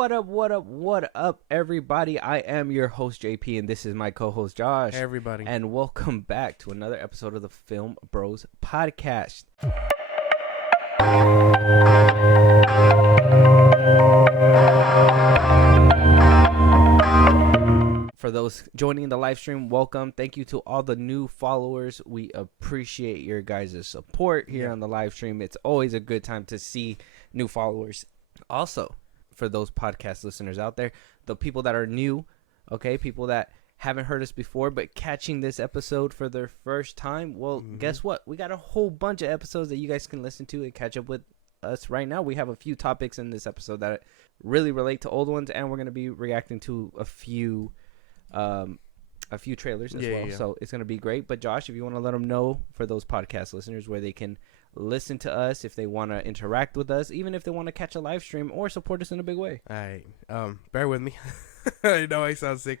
What up, everybody? I am your host, JP, and this is my co-host, Josh. Hey, everybody. And welcome back to another episode of the FilmBros podcast. For those joining the live stream, welcome. Thank you to all the new followers. We appreciate your guys' support here on the live stream. It's always a good time to see new followers. Also, for those podcast listeners out there, the people that are new, okay, people that haven't heard us before but catching this episode for their first time, well, guess what? We got a whole bunch of episodes that you guys can listen to and catch up with us right now. We have a few topics in this episode that really relate to old ones, and we're going to be reacting to a few trailers as well. So it's going to be great. But Josh, if you want to let them know, for those podcast listeners, where they can listen to us, if they want to interact with us, even if they want to catch a live stream or support us in a big way. All right. Bear with me. I know I sound sick.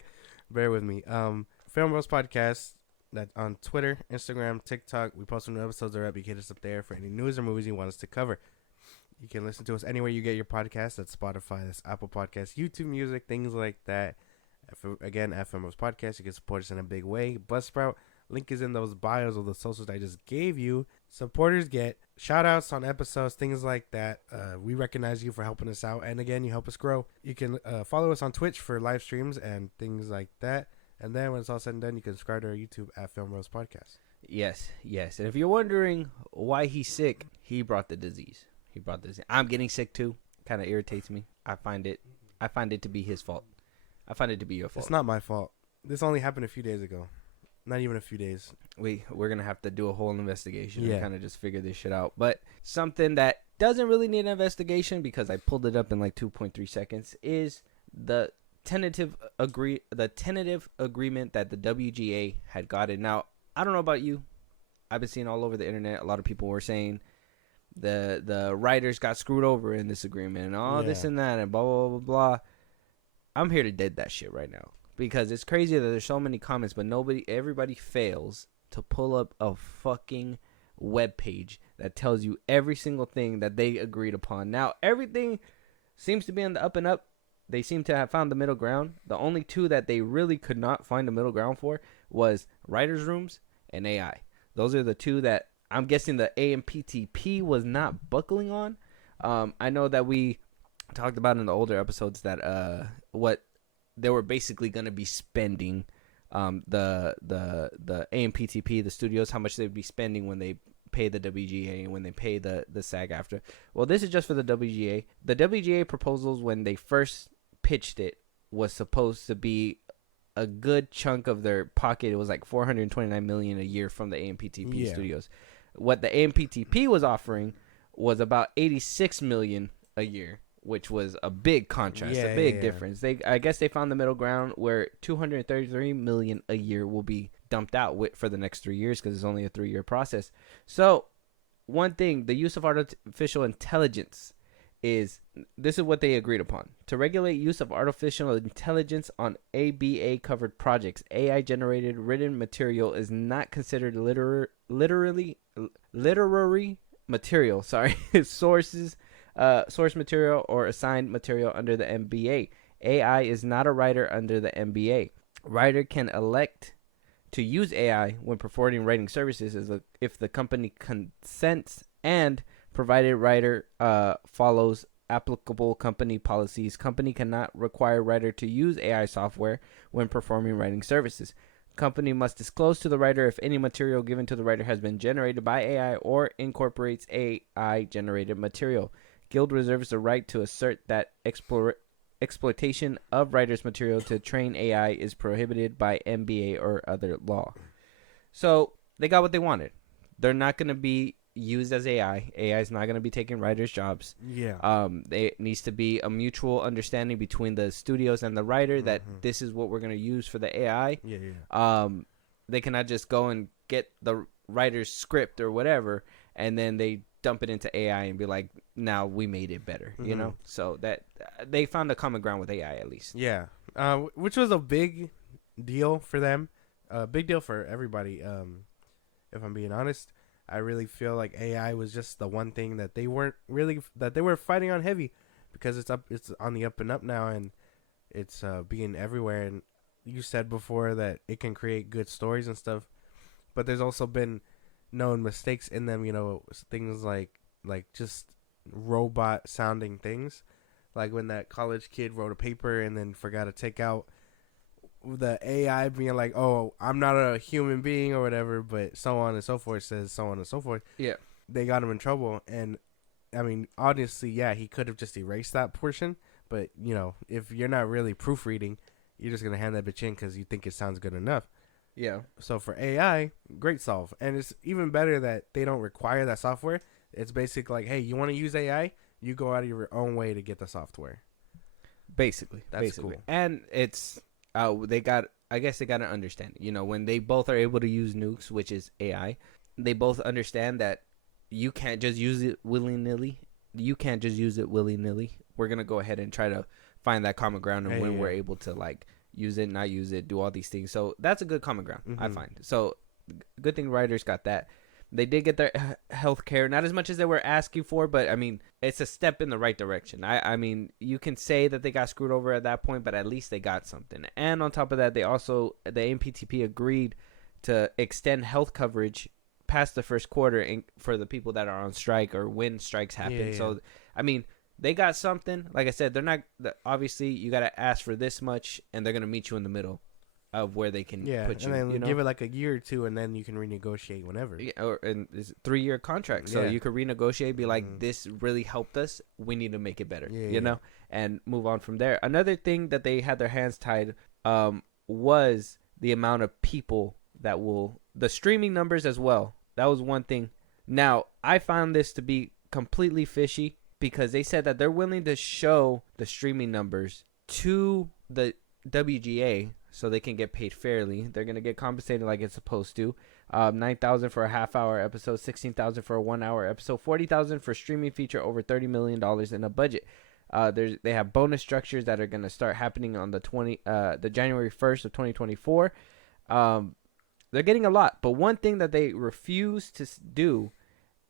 Bear with me. FilmBros podcast, that on Twitter, Instagram, TikTok. We post some new episodes are up. You can hit us up there for any news or movies you want us to cover. You can listen to us anywhere you get your podcast. That's Spotify, that's Apple Podcasts, YouTube Music, things like that. Again, FilmBros podcast. You can support us in a big way. Buzzsprout, link is in those bios of the socials I just gave you. Supporters get shout outs on episodes, things like that. We recognize you for helping us out, and again, you help us grow. You can follow us on Twitch for live streams and things like that. And then when it's all said and done, you can subscribe to our YouTube at FilmBros podcast. Yes. And if you're wondering why he's sick, he brought the disease. I'm getting sick too. Kind of irritates me. I find it to be his fault. I find it to be your fault. It's not my fault. This only happened a few days ago. Not even a few days. We're going to have to do a whole investigation and kind of just figure this shit out. But something that doesn't really need an investigation, because I pulled it up in like 2.3 seconds, is the tentative agreement that the WGA had gotten. Now, I don't know about you. I've been seeing all over the internet. A lot of people were saying the writers got screwed over in this agreement and all this and that and blah, blah, blah, blah. I'm here to dead that shit right now, because it's crazy that there's so many comments, but everybody fails to pull up a fucking web page that tells you every single thing that they agreed upon. Now, everything seems to be on the up and up. They seem to have found the middle ground. The only two that they really could not find a middle ground for was writers' rooms and AI. Those are the two that I'm guessing the AMPTP was not buckling on. I know that we talked about in the older episodes that what they were basically going to be spending, the AMPTP, the studios, how much they'd be spending when they pay the WGA and when they pay the SAG-AFTRA. Well, this is just for the WGA. The WGA proposals, when they first pitched it, was supposed to be a good chunk of their pocket. It was like $429 million a year from the AMPTP studios. What the AMPTP was offering was about $86 million a year, which was a big contrast, a big difference. I guess they found the middle ground where $233 million a year will be dumped out for the next 3 years, because it's only a 3-year process. So, one thing, the use of artificial intelligence this is what they agreed upon. To regulate use of artificial intelligence on ABA-covered projects, AI-generated written material is not considered literary material. Source material or assigned material under the MBA. AI is not a writer under the MBA. Writer can elect to use AI when performing writing services if the company consents, and provided writer follows applicable company policies. Company cannot require writer to use AI software when performing writing services. Company must disclose to the writer if any material given to the writer has been generated by AI or incorporates AI-generated material. Guild reserves the right to assert that exploitation of writer's material to train AI is prohibited by MBA or other law. So they got what they wanted. They're not going to be used as AI. AI is not going to be taking writers' jobs. It needs to be a mutual understanding between the studios and the writer that this is what we're going to use for the AI. They cannot just go and get the writer's script or whatever, and then they dump it into AI and be like, now we made it better, you know? So that they found a common ground with AI, at least. Which was a big deal for them. A big deal for everybody. If I'm being honest, I really feel like AI was just the one thing that they were fighting on heavy, because it's on the up and up now, and it's being everywhere. And you said before that it can create good stories and stuff, but there's also been known mistakes in them. You know, things like just robot sounding things, like when that college kid wrote a paper and then forgot to take out the AI being like, oh, I'm not a human being or whatever, but so on and so forth says so on and so forth. Yeah. They got him in trouble. And I mean, honestly, yeah, he could have just erased that portion. But, you know, if you're not really proofreading, you're just going to hand that bitch in because you think it sounds good enough. Yeah. So for AI, great solve. And it's even better that they don't require that software. It's basically like, hey, you want to use AI? You go out of your own way to get the software. Basically. That's cool. And it's... I guess they got to understand, you know, when they both are able to use nukes, which is AI, they both understand that you can't just use it willy-nilly. We're going to go ahead and try to find that common ground, and when we're able to, like, use it, not use it, do all these things. So that's a good common ground, I find. So good thing writers got that. They did get their health care, not as much as they were asking for, but, I mean, it's a step in the right direction. I mean, you can say that they got screwed over at that point, but at least they got something. And on top of that, the AMPTP agreed to extend health coverage past the first quarter for the people that are on strike or when strikes happen. Yeah. So, I mean, they got something. Like I said, they're not – obviously, you got to ask for this much, and they're going to meet you in the middle of where they can put you. And then give it like a year or two, and then you can renegotiate whenever. Yeah, and it's a 3-year contract, so you could renegotiate, be like, this really helped us. We need to make it better, you know, and move on from there. Another thing that they had their hands tied was the amount of people that the streaming numbers as well. That was one thing. Now, I found this to be completely fishy because they said that they're willing to show the streaming numbers to the WGA so they can get paid fairly. They're going to get compensated like it's supposed to. $9,000 for a half-hour episode, $16,000 for a 1-hour episode, $40,000 for streaming feature, over $30 million in a budget. They have bonus structures that are going to start happening on the January 1st of 2024. They're getting a lot, but one thing that they refuse to do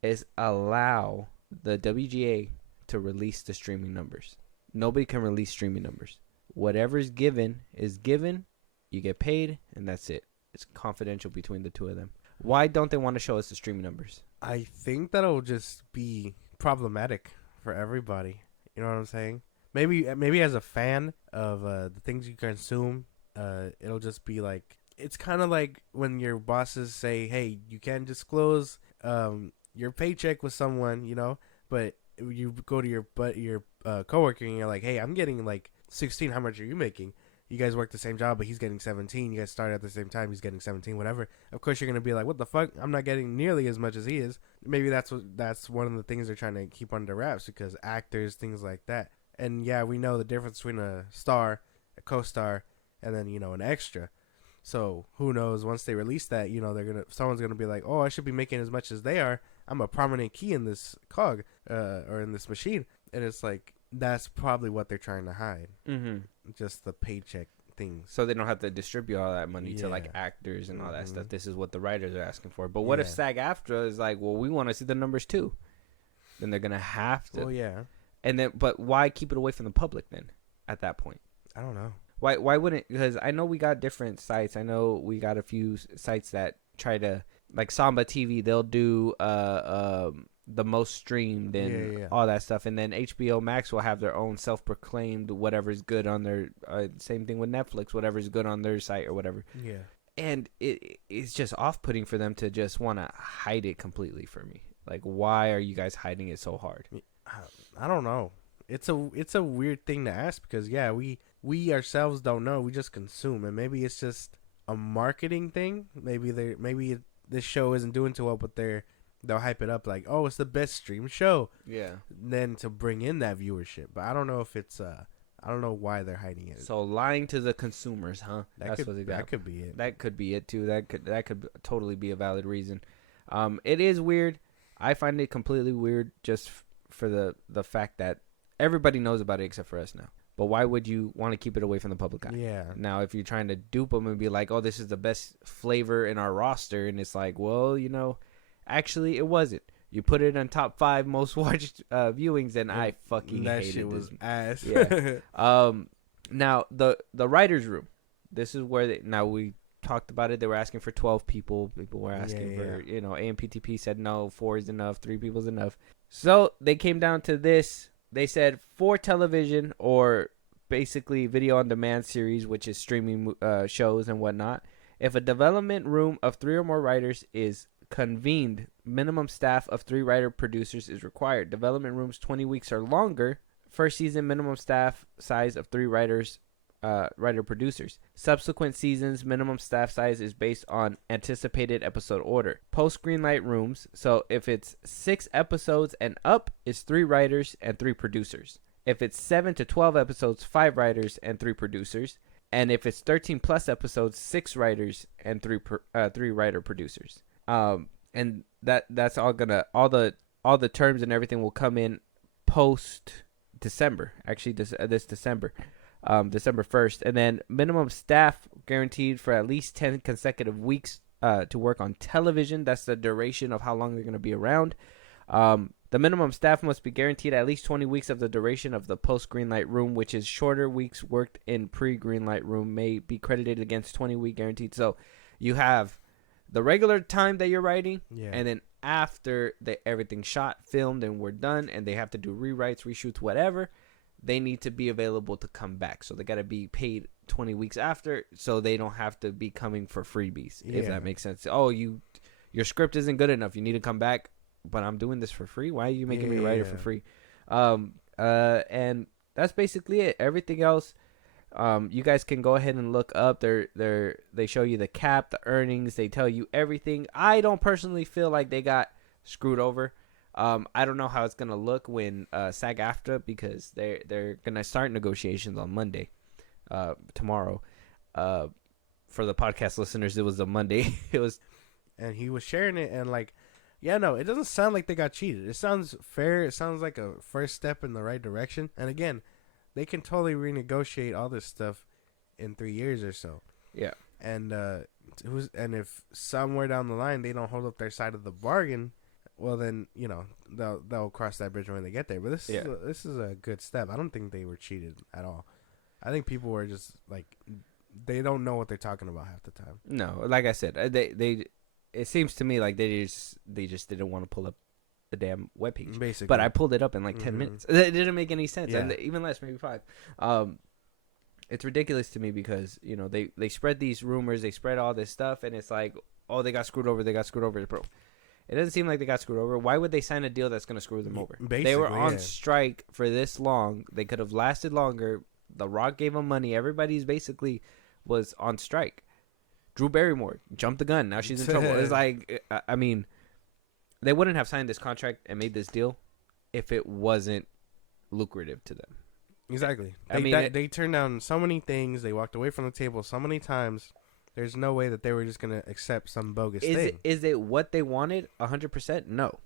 is allow the WGA to release the streaming numbers. Nobody can release streaming numbers. Whatever's given is given. You get paid, and that's it. It's confidential between the two of them. Why don't they want to show us the streaming numbers? I think that'll just be problematic for everybody. You know what I'm saying? Maybe as a fan of the things you consume, it'll just be like, it's kind of like when your bosses say, hey, you can't disclose your paycheck with someone, you know, but you go to your coworker and you're like, hey, I'm getting like 16, how much are you making? You guys work the same job, but he's getting 17. You guys started at the same time, he's getting 17, whatever. Of course, you're going to be like, what the fuck? I'm not getting nearly as much as he is. Maybe that's one of the things they're trying to keep under wraps, because actors, things like that. And yeah, we know the difference between a star, a co-star, and then, you know, an extra. So who knows, once they release that, you know, someone's going to be like, oh, I should be making as much as they are. I'm a prominent key in this cog, or in this machine. And it's like, that's probably what they're trying to hide. Mm-hmm. Just the paycheck thing. So they don't have to distribute all that money to like actors and all that stuff. This is what the writers are asking for. But what if SAG-AFTRA is like, well, we want to see the numbers too? Then they're going to have to. Oh, yeah. And then, but why keep it away from the public then at that point? I don't know. Why wouldn't, because I know we got different sites. I know we got a few sites that try to, like Samba TV, they'll do the most streamed and all that stuff, and then HBO Max will have their own self-proclaimed whatever's good on their same thing with Netflix, whatever's good on their site or whatever. Yeah. And it's just off-putting for them to just want to hide it completely for me. Like, why are you guys hiding it so hard? I don't know. It's a weird thing to ask, because we ourselves don't know. We just consume, and maybe it's just a marketing thing. Maybe this show isn't doing too well, but they'll hype it up like, oh, it's the best streamed show. Yeah. Then to bring in that viewership. But I don't know if it's I don't know why they're hiding it. So lying to the consumers, huh? That could be it. That could be it too. That could totally be a valid reason. It is weird. I find it completely weird just for the fact that everybody knows about it except for us now. But why would you want to keep it away from the public eye? Yeah. Now, if you're trying to dupe them and be like, oh, this is the best flavor in our roster, and it's like, well, you know, actually, it wasn't. Yeah. You put it on top 5 most watched viewings, and I fucking that hated shit was ass. Yeah. Now the writers' room. This is where we talked about it. They were asking for 12 people. People were asking for AMPTP said no, 4 is enough, 3 people is enough. So they came down to this. They said for television or basically video on demand series, which is streaming shows and whatnot. If a development room of 3 or more writers is convened, minimum staff of 3 writer producers is required. Development rooms 20 weeks or longer. First season minimum staff size of 3 writer producers. Subsequent seasons minimum staff size is based on anticipated episode order. Post greenlight rooms, so if it's 6 episodes and up, it's 3 writers and 3 producers. If it's 7 to 12 episodes, 5 writers and 3 producers. And if it's 13 plus episodes, 6 writers and 3 writer producers. And that's all the terms and everything will come in post December. Actually, this December, December 1st. And then minimum staff guaranteed for at least 10 consecutive weeks to work on television. That's the duration of how long they're going to be around. The minimum staff must be guaranteed at least 20 weeks of the duration of the post-greenlight room, which is shorter weeks worked in pre-greenlight room may be credited against 20-week guaranteed. So you have the regular time that you're writing, and then after everything's shot, filmed, and we're done, and they have to do rewrites, reshoots, whatever, they need to be available to come back. So they got to be paid 20 weeks after, so they don't have to be coming for freebies, if that makes sense. Oh, your script isn't good enough. You need to come back. But I'm doing this for free. Why are you making me write it for free? And that's basically it. Everything else, you guys can go ahead and look up. They show you the cap, the earnings. They tell you everything. I don't personally feel like they got screwed over. I don't know how it's gonna look when SAG-AFTRA, because they're gonna start negotiations on Monday, tomorrow. For the podcast listeners, it was a Monday. And he was sharing it and like. Yeah, no, it doesn't sound like they got cheated. It sounds fair. It sounds like a first step in the right direction. And again, they can totally renegotiate all this stuff in 3 years or so. Yeah. And if somewhere down the line they don't hold up their side of the bargain, well then they'll cross that bridge when they get there. But this is a good step. I don't think they were cheated at all. I think people were just like they don't know what they're talking about half the time. No, like I said, they. It seems to me like they just didn't want to pull up the damn webpage. Basically. But I pulled it up in like 10 minutes. It didn't make any sense. And even less, maybe 5. It's ridiculous to me because, they spread these rumors, they spread all this stuff, and it's like, oh, they got screwed over. Bro, it doesn't seem like they got screwed over. Why would they sign a deal that's going to screw them over? Basically, they were on strike for this long. They could have lasted longer. The Rock gave them money. Everybody's basically was on strike. Drew Barrymore jumped the gun. Now she's in trouble. It's like, I mean, they wouldn't have signed this contract and made this deal if it wasn't lucrative to them. Exactly. They turned down so many things. They walked away from the table so many times. There's no way that they were just going to accept some bogus thing. Is it what they wanted 100%? No.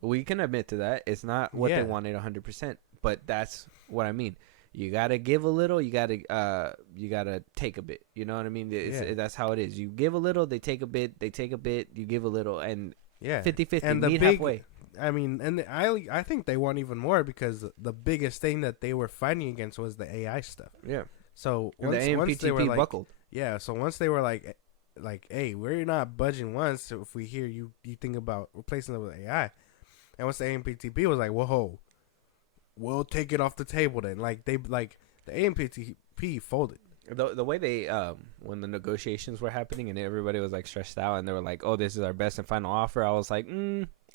We can admit to that. It's not what they wanted 100%, but that's what I mean. You gotta give a little. You gotta take a bit. You know what I mean? That's how it is. You give a little, they take a bit. They take a bit, you give a little, and 50-50. And meet halfway. I mean, and I think they want even more because the biggest thing that they were fighting against was the AI stuff. Yeah. So once they were like, buckled. Yeah. So once they were like, hey, we're not budging once. So if we hear you think about replacing it with AI, and once the AMPTP was like, whoa. We'll take it off the table then. The AMPTP folded. The way they when the negotiations were happening and everybody was like stressed out and they were like, "Oh, this is our best and final offer." I was like,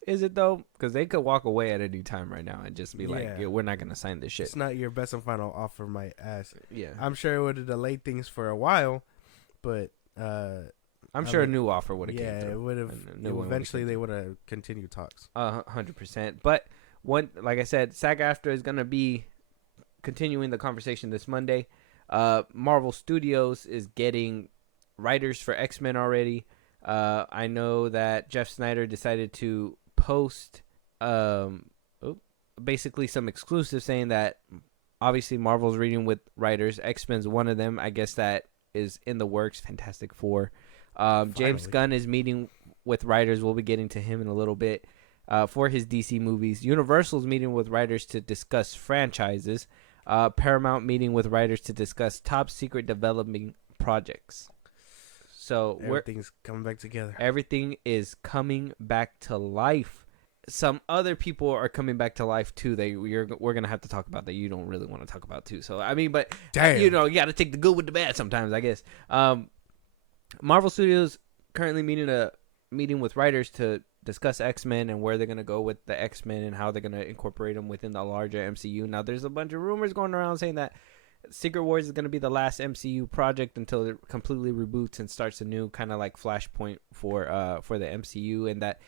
"Is it though?" Because they could walk away at any time right now and just be like, "Yeah, we're not gonna sign this shit." It's not your best and final offer, my ass. Yeah, I'm sure it would have delayed things for a while, but I'm sure a new offer would have came through. Yeah, it would have. Eventually, they would have continued talks. 100%. But like I said, SAG-AFTRA is gonna be continuing the conversation this Monday. Marvel Studios is getting writers for X-Men already. I know that Jeff Snyder decided to post basically some exclusive saying that obviously Marvel's reading with writers. X-Men's one of them. I guess that is in the works. Fantastic Four. James Gunn is meeting with writers. We'll be getting to him in a little bit. for his DC movies. Universal's meeting with writers to discuss franchises. Paramount meeting with writers to discuss top secret developing projects. So everything's coming back together. Everything is coming back to life. Some other people are coming back to life too. We're gonna have to talk about that. You don't really want to talk about too. So I mean, but damn, you got to take the good with the bad sometimes, I guess. Marvel Studios currently meeting with writers to discuss X-Men and where they're gonna go with the X-Men and how they're gonna incorporate them within the larger MCU. Now, there's a bunch of rumors going around saying that Secret Wars is gonna be the last MCU project until it completely reboots and starts a new kind of like flashpoint for the MCU, and that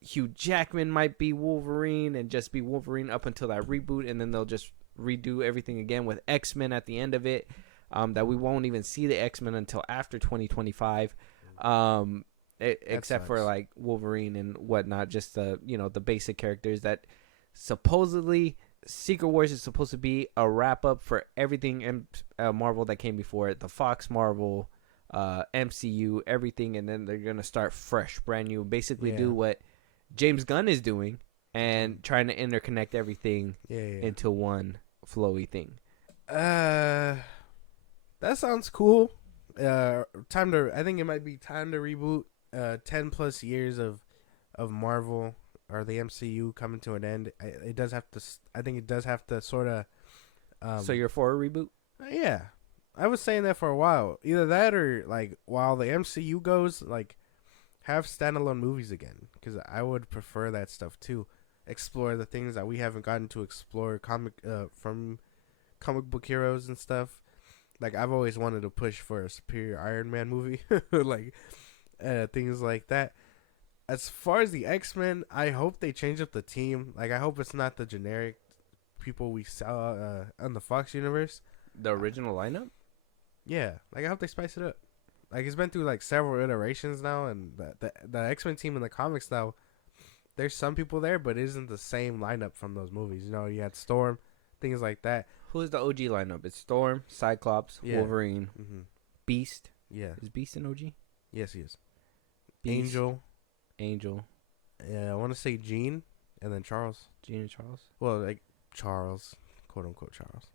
Hugh Jackman might be Wolverine and just be Wolverine up until that reboot, and then they'll just redo everything again with X-Men at the end of it. That we won't even see the X-Men until after 2025, except for like Wolverine and whatnot. Just the the basic characters that supposedly Secret Wars is supposed to be a wrap up for everything in Marvel that came before it, the Fox Marvel, MCU, everything, and then they're gonna start fresh, brand new, basically do what James Gunn is doing and trying to interconnect everything into one flowy thing. That sounds cool. I think it might be time to reboot. 10 plus years of Marvel or the MCU coming to an end. It does have to. I think it does have to sort of. So you're for a reboot? Yeah, I was saying that for a while. Either that or like while the MCU goes, like have standalone movies again, because I would prefer that stuff too. Explore the things that we haven't gotten to explore from comic book heroes and stuff. Like I've always wanted to push for a superior Iron Man movie, like things like that. As far as the X-Men, I hope they change up the team. Like I hope it's not the generic people we saw on the Fox universe. The original lineup? Yeah, like I hope they spice it up. Like it's been through like several iterations now, and the X-Men team in the comics now, there's some people there, but it isn't the same lineup from those movies. You had Storm, things like that. Who's the OG lineup? It's Storm, Cyclops, Wolverine, Beast. Yeah. Is Beast an OG? Yes, he is. Beast, Angel. Yeah, I want to say Jean, and then Charles. Jean and Charles? Well, like Charles, quote unquote Charles.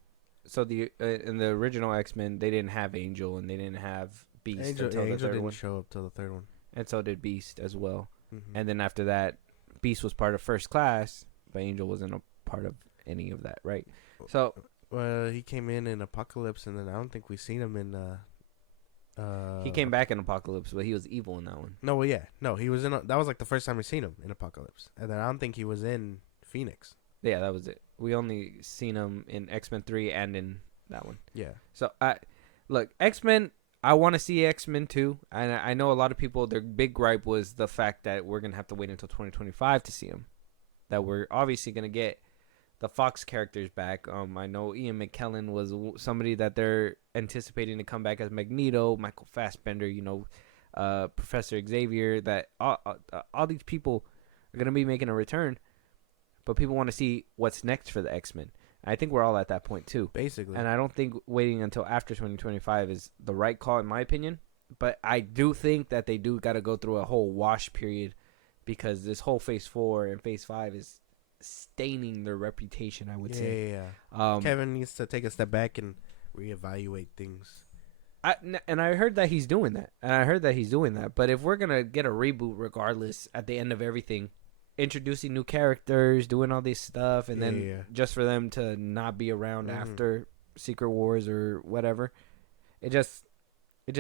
So in the original X-Men, they didn't have Angel and they didn't have Beast until the Angel third didn't one. show up till the third one. And so did Beast as well. Mm-hmm. And then after that, Beast was part of First Class, but Angel wasn't a part of any of that, right? So he came in Apocalypse, and then I don't think we've seen him in. He came back in Apocalypse, but he was evil in that one. No, he was in. That was like the first time we seen him in Apocalypse, and then I don't think he was in Phoenix. Yeah, that was it. We only seen him in X-Men 3 and in that one. Yeah. So look, X-Men. I want to see X-Men too, and I know a lot of people. Their big gripe was the fact that we're gonna have to wait until 2025 to see him. That we're obviously gonna get the Fox characters back. I know Ian McKellen was somebody that they're anticipating to come back as Magneto, Michael Fassbender, Professor Xavier. That all these people are gonna be making a return, but people want to see what's next for the X-Men. I think we're all at that point too, basically. And I don't think waiting until after 2025 is the right call, in my opinion. But I do think that they do got to go through a whole wash period, because this whole Phase 4 and Phase 5 is staining their reputation, I would say. Yeah. Kevin needs to take a step back and reevaluate things. And I heard that he's doing that. But if we're going to get a reboot regardless at the end of everything, introducing new characters, doing all this stuff, and then just for them to not be around after Secret Wars or whatever, it just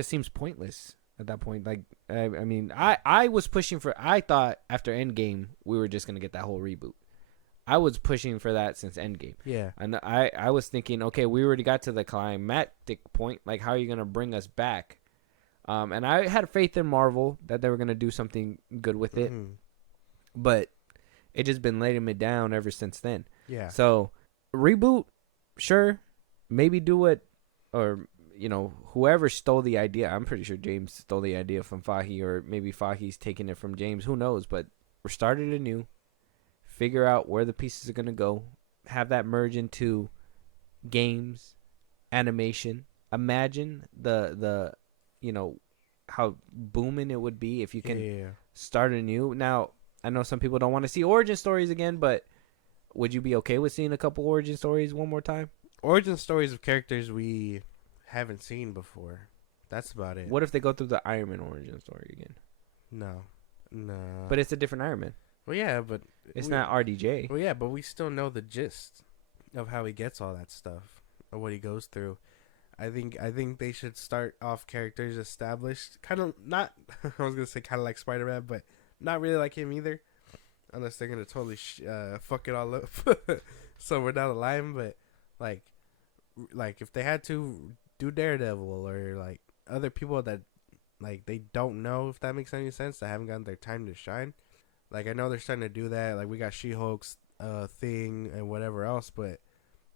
seems pointless at that point. Like, I mean, I was pushing for. I thought after Endgame we were just gonna get that whole reboot. I was pushing for that since Endgame. Yeah, and I was thinking, okay, we already got to the climactic point. Like, how are you gonna bring us back? And I had faith in Marvel that they were gonna do something good with it. But it just been letting me down ever since then. Yeah. So reboot, sure. Maybe do it, or whoever stole the idea. I'm pretty sure James stole the idea from Fahy, or maybe Fahy's taking it from James. Who knows? But we're starting anew. Figure out where the pieces are gonna go. Have that merge into games, animation. Imagine the how booming it would be if you can start anew. Now, I know some people don't want to see origin stories again, but would you be okay with seeing a couple origin stories one more time? Origin stories of characters we haven't seen before. That's about it. What if they go through the Iron Man origin story again? No. But it's a different Iron Man. Well, yeah, but it's not RDJ. Well, yeah, but we still know the gist of how he gets all that stuff or what he goes through. I think they should start off characters established, kind of not. I was gonna say kind of like Spider-Man, but not really like him either, unless they're gonna totally fuck it all up somewhere down the line. But like if they had to do Daredevil or like other people that like they don't know, if that makes any sense, that haven't gotten their time to shine. Like I know they're starting to do that. Like we got She-Hulk's thing and whatever else, but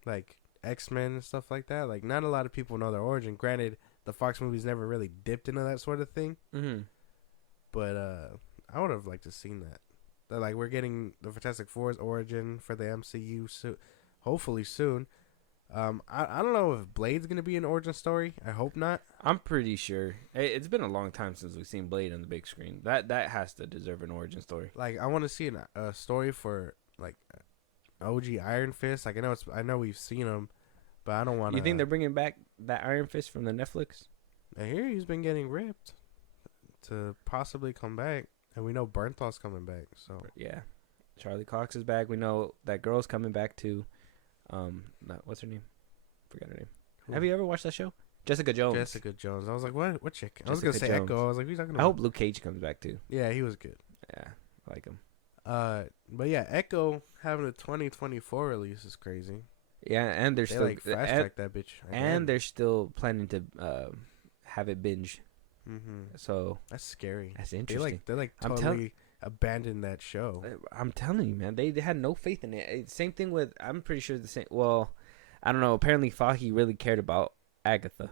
like X-Men and stuff like that. Like not a lot of people know their origin. Granted, the Fox movies never really dipped into that sort of thing. Mm-hmm. But I would have liked to seen that. That like we're getting the Fantastic Four's origin for the MCU hopefully soon. I don't know if Blade's gonna be an origin story. I hope not. I'm pretty sure. It's been a long time since we've seen Blade on the big screen. That has to deserve an origin story. Like I want to see a story for like OG Iron Fist. Like I know we've seen him, but I don't want to. You think they're bringing back that Iron Fist from the Netflix? I hear he's been getting ripped to possibly come back, and we know Bernthal's coming back. So yeah, Charlie Cox is back. We know that girl's coming back too. What's her name? Forgot her name. Who? Have you ever watched that show? Jessica Jones. Jessica Jones. I was like, what chick? I was gonna say Jones. Echo. I was like, who's talking about? I hope Luke Cage comes back too. Yeah, he was good. Yeah, I like him. But yeah, Echo having a 2024 release is crazy. Yeah, and they're still like fast track that bitch. And they're still planning to have it binge. Mm-hmm. So that's scary. That's interesting. They like totally abandoned that show. I'm telling you, man, they had no faith in it. Same thing with. I'm pretty sure the same. Well, I don't know. Apparently, Fahey really cared about Agatha.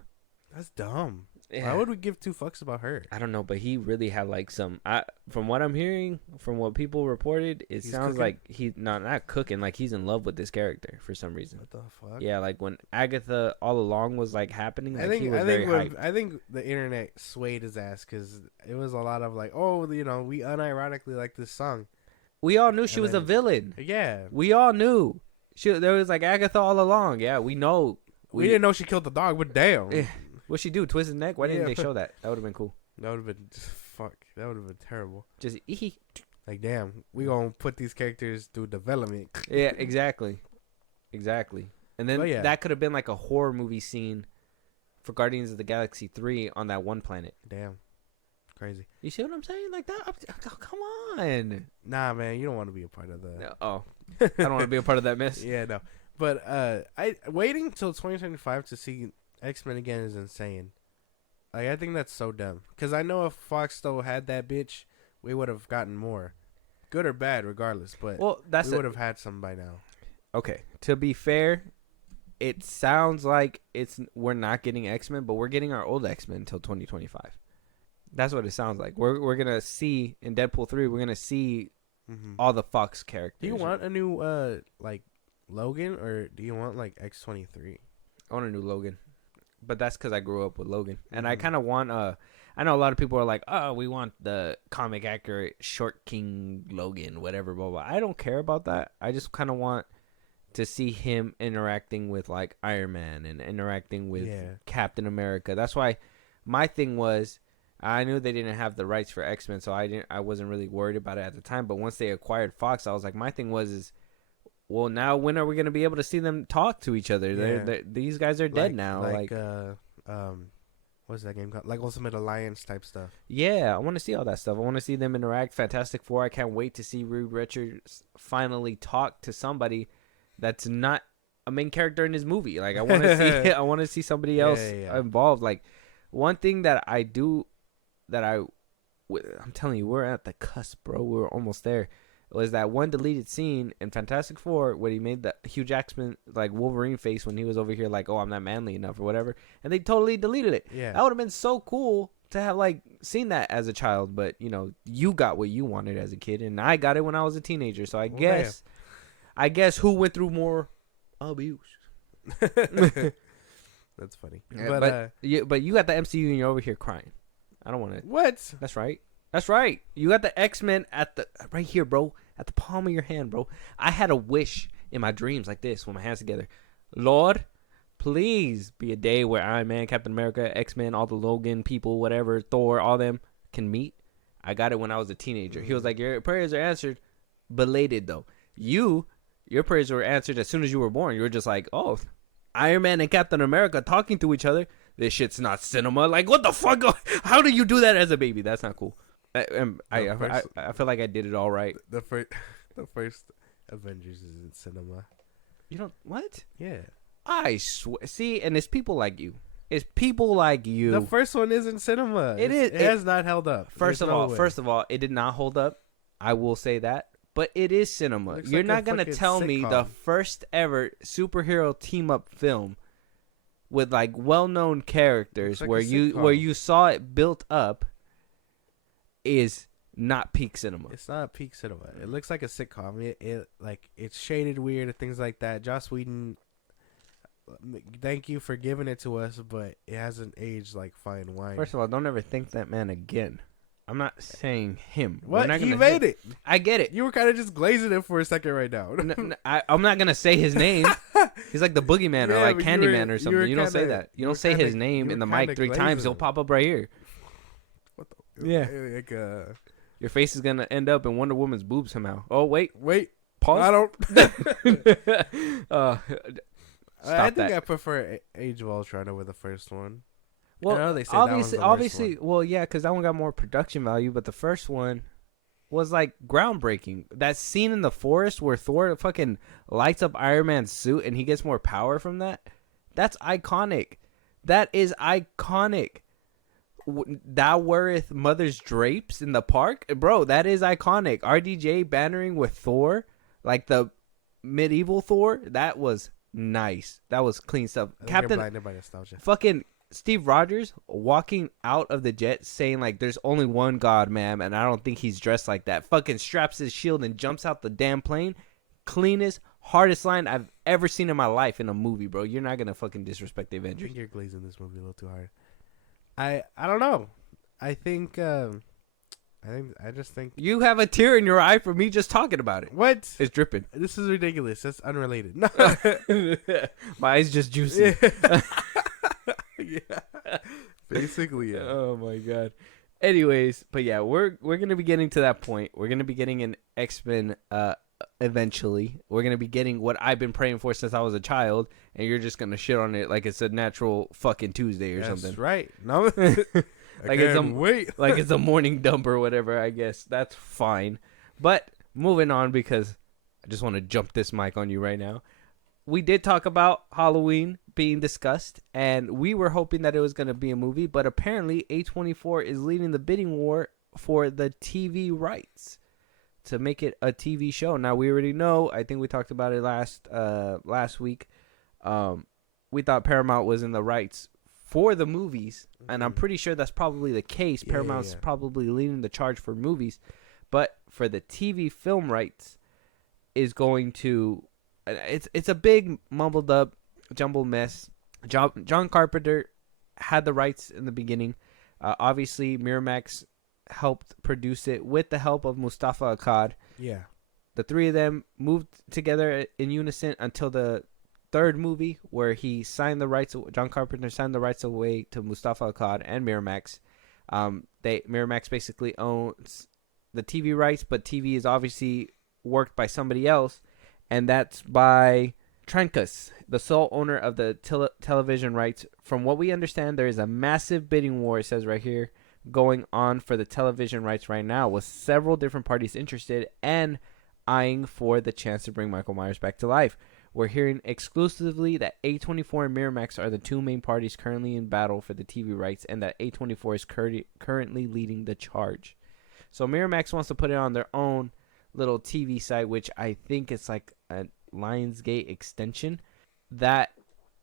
That's dumb. Yeah. Why would we give two fucks about her? I don't know, but he really had like some. From what I'm hearing, from what people reported, it sounds like he's not cooking. Like he's in love with this character for some reason. What the fuck? Yeah, like when Agatha all along was like happening. Like, I think the internet swayed his ass because it was a lot of like, oh, you know, we unironically like this song. We all knew she was a villain. Yeah, we all knew. There was like Agatha all along. Yeah, we know. We didn't know she killed the dog, but damn. What'd she do? Twist his neck? Why didn't they show that? That would have been cool. That would have been fuck. That would have been terrible. Just like damn, we gonna put these characters through development. Yeah, exactly. And then that could have been like a horror movie scene for Guardians of the Galaxy 3 on that one planet. Damn, crazy. You see what I'm saying? Like that? Come on. Nah, man, you don't want to be a part of that. Oh, I don't want to be a part of that mess. Yeah, no. But I waiting till 2025 to see X-Men again is insane. Like I think that's so dumb. Cause I know if Fox still had that bitch, we would have gotten more, good or bad, regardless. But we would have had some by now. Okay, to be fair, it sounds like we're not getting X-Men, but we're getting our old X-Men until 2025. That's what it sounds like. We're gonna see in Deadpool 3. We're gonna see all the Fox characters. Do you want a new like Logan, or do you want like X-23? I want a new Logan. But that's because I grew up with Logan. And I kind of want, I know a lot of people are like, oh, we want the comic accurate short king Logan, whatever, blah, blah. I don't care about that. I just kind of want to see him interacting with like Iron Man and interacting with Captain America. That's why my thing was, I knew they didn't have the rights for X-Men, so I wasn't really worried about it at the time. But once they acquired Fox, I was like, my thing was, well, now when are we going to be able to see them talk to each other? Yeah. These guys are dead now. What's that game called? Like Ultimate Alliance type stuff. Yeah, I want to see all that stuff. I want to see them interact. Fantastic Four. I can't wait to see Reed Richards finally talk to somebody that's not a main character in his movie. Like I want to see, I want to see somebody else involved. Like one thing that I'm telling you, we're at the cusp, bro. We're almost there. Was that one deleted scene in Fantastic Four when he made the Hugh Jackman like Wolverine face when he was over here like, oh, I'm not manly enough or whatever, and they totally deleted it. Yeah, that would have been so cool to have like seen that as a child, but you know, you got what you wanted as a kid, and I got it when I was a teenager. So I guess who went through more abuse? That's funny. Yeah, but you got the MCU and you're over here crying. I don't want to. What? That's right. That's right. You got the X-Men right here, bro. At the palm of your hand, bro. I had a wish in my dreams like this with my hands together. Lord, please be a day where Iron Man, Captain America, X-Men, all the Logan people, whatever, Thor, all them can meet. I got it when I was a teenager. He was like, your prayers are answered. Belated, though. Your prayers were answered as soon as you were born. You were just like, oh, Iron Man and Captain America talking to each other. This shit's not cinema. Like, what the fuck? How do you do that as a baby? That's not cool. I feel like I did it all right. The first Avengers is in cinema. You don't what? Yeah. I swear. See, and it's people like you. It's people like you. The first one is in cinema. It has not held up. First of all, it did not hold up. I will say that. But it is cinema. You're like not gonna tell me the first ever superhero team up film with like well-known characters like where you saw it built up is not peak cinema. It's not peak cinema. It looks like a sitcom. It's shaded weird and things like that. Joss Whedon, thank you for giving it to us, but it hasn't aged like fine wine. First of all, don't ever think that man again. I'm not saying him. What? He made it. I get it. You were kind of just glazing it for a second right now. I'm not going to say his name. He's like the boogeyman or like Candyman or something. You don't say that. You don't say his name in the mic 3 times. He'll pop up right here. What the? Yeah. Your face is going to end up in Wonder Woman's boobs somehow. Oh, wait. Pause. I don't. I think I prefer Age of Ultron over the first one. Well, I know they say obviously, well, yeah, because that one got more production value, but the first one was like groundbreaking. That scene in the forest where Thor fucking lights up Iron Man's suit and he gets more power from that. That's iconic. That is iconic. Thou weareth mother's drapes in the park, bro. That is iconic. RDJ bannering with Thor, like the medieval Thor. That was nice. That was clean stuff. Captain, blinded by nostalgia. Fucking Steve Rogers walking out of the jet saying like there's only one God, ma'am, and I don't think he's dressed like that. Fucking straps his shield and jumps out the damn plane. Cleanest, hardest line I've ever seen in my life in a movie, bro. You're not gonna fucking disrespect the Avengers. I think you're glazing this movie a little too hard. I don't know. I just think you have a tear in your eye for me just talking about it. What? It's dripping. This is ridiculous. That's unrelated. No. My eyes just juicy. Yeah. Basically, yeah. Oh my god. Anyways, but yeah, we're gonna be getting to that point. We're gonna be getting an X-Men eventually. We're gonna be getting what I've been praying for since I was a child, and you're just gonna shit on it like it's a natural fucking Tuesday or something. That's right. No. Like it's a morning dump or whatever, I guess. That's fine. But moving on, because I just want to jump this mic on you right now. We did talk about Halloween being discussed, and we were hoping that it was going to be a movie, but apparently A24 is leading the bidding war for the TV rights to make it a TV show. Now, we already know, I think we talked about it last week. We thought Paramount was in the rights for the movies, and I'm pretty sure that's probably the case. Paramount's probably leading the charge for movies, but for the TV film rights is going to... It's a big mumbled up, jumbled mess. John Carpenter had the rights in the beginning. Obviously, Miramax helped produce it with the help of Mustafa Akkad. Yeah. The three of them moved together in unison until the third movie, where he signed the rights. John Carpenter signed the rights away to Mustafa Akkad and Miramax. Miramax basically owns the TV rights, but TV is obviously worked by somebody else. And that's by Trancas, the sole owner of the television rights. From what we understand, there is a massive bidding war, it says right here, going on for the television rights right now, with several different parties interested and eyeing for the chance to bring Michael Myers back to life. We're hearing exclusively that A24 and Miramax are the two main parties currently in battle for the TV rights, and that A24 is currently leading the charge. So Miramax wants to put it on their own little TV site, which I think it's like a Lionsgate extension. That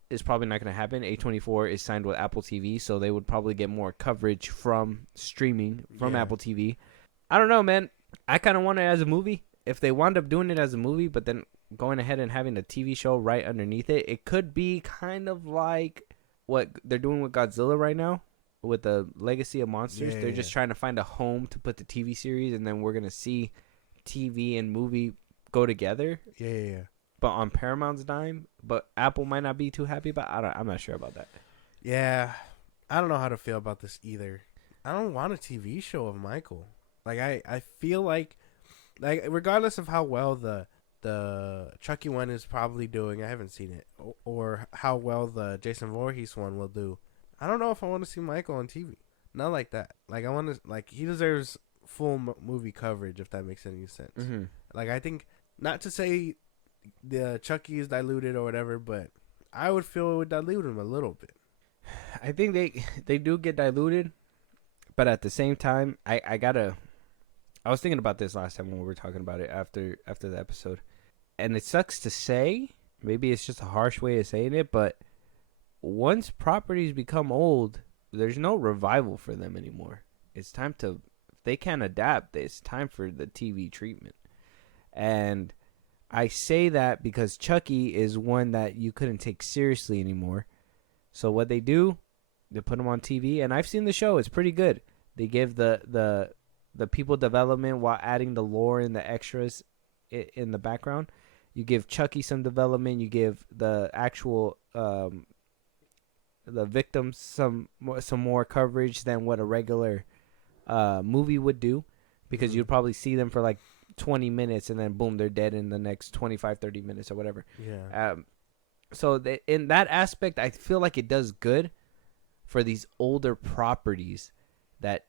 is probably not going to happen. A24 is signed with Apple TV, so they would probably get more coverage from streaming from Apple TV. I don't know, man. I kind of want it as a movie. If they wound up doing it as a movie, but then going ahead and having a TV show right underneath it, it could be kind of like what they're doing with Godzilla right now. with the Legacy of Monsters. Yeah, They're just trying to find a home to put the TV series, and then we're gonna see TV and movie go together. Yeah. But on Paramount's dime. But Apple might not be too happy about. I'm not sure about that. Yeah, I don't know how to feel about this either. I don't want a TV show of Michael. Like I feel like regardless of how well the Chucky one is probably doing, I haven't seen it, or how well the Jason Voorhees one will do. I don't know if I want to see Michael on TV. Not like that. Like I want to, like, he deserves full movie coverage, if that makes any sense. Mm-hmm. Like I think, not to say the Chucky is diluted or whatever, but I would feel it would dilute him a little bit. I think they do get diluted, but at the same time, I was thinking about this last time when we were talking about it after the episode, and it sucks to say. Maybe it's just a harsh way of saying it, but once properties become old, there's no revival for them anymore. It's time to, if they can't adapt, it's time for the TV treatment. And I say that because Chucky is one that you couldn't take seriously anymore. So what they do, they put him on TV, and I've seen the show. It's pretty good. They give the people development while adding the lore and the extras in the background. You give Chucky some development. You give the actual the victims some more coverage than what a regular movie would do, because you'd probably see them for like 20 minutes and then boom, they're dead in the next 25-30 minutes or whatever. Yeah. So in that aspect, I feel like it does good for these older properties that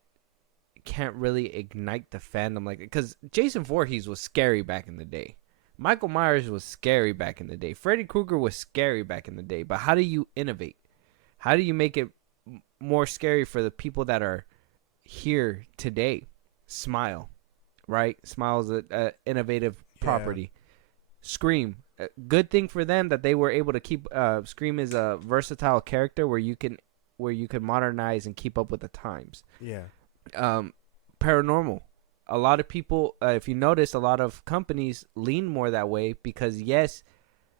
can't really ignite the fandom, like, because Jason Voorhees was scary back in the day. Michael Myers was scary back in the day. Freddy Krueger was scary back in the day. But how do you innovate? How do you make it more scary for the people that are here today? Smile, right? Smile is an innovative property. Scream, a good thing for them that they were able to keep. Scream is a versatile character where you can modernize and keep up with the times. Yeah. Paranormal. A lot of people, if you notice, a lot of companies lean more that way because, yes,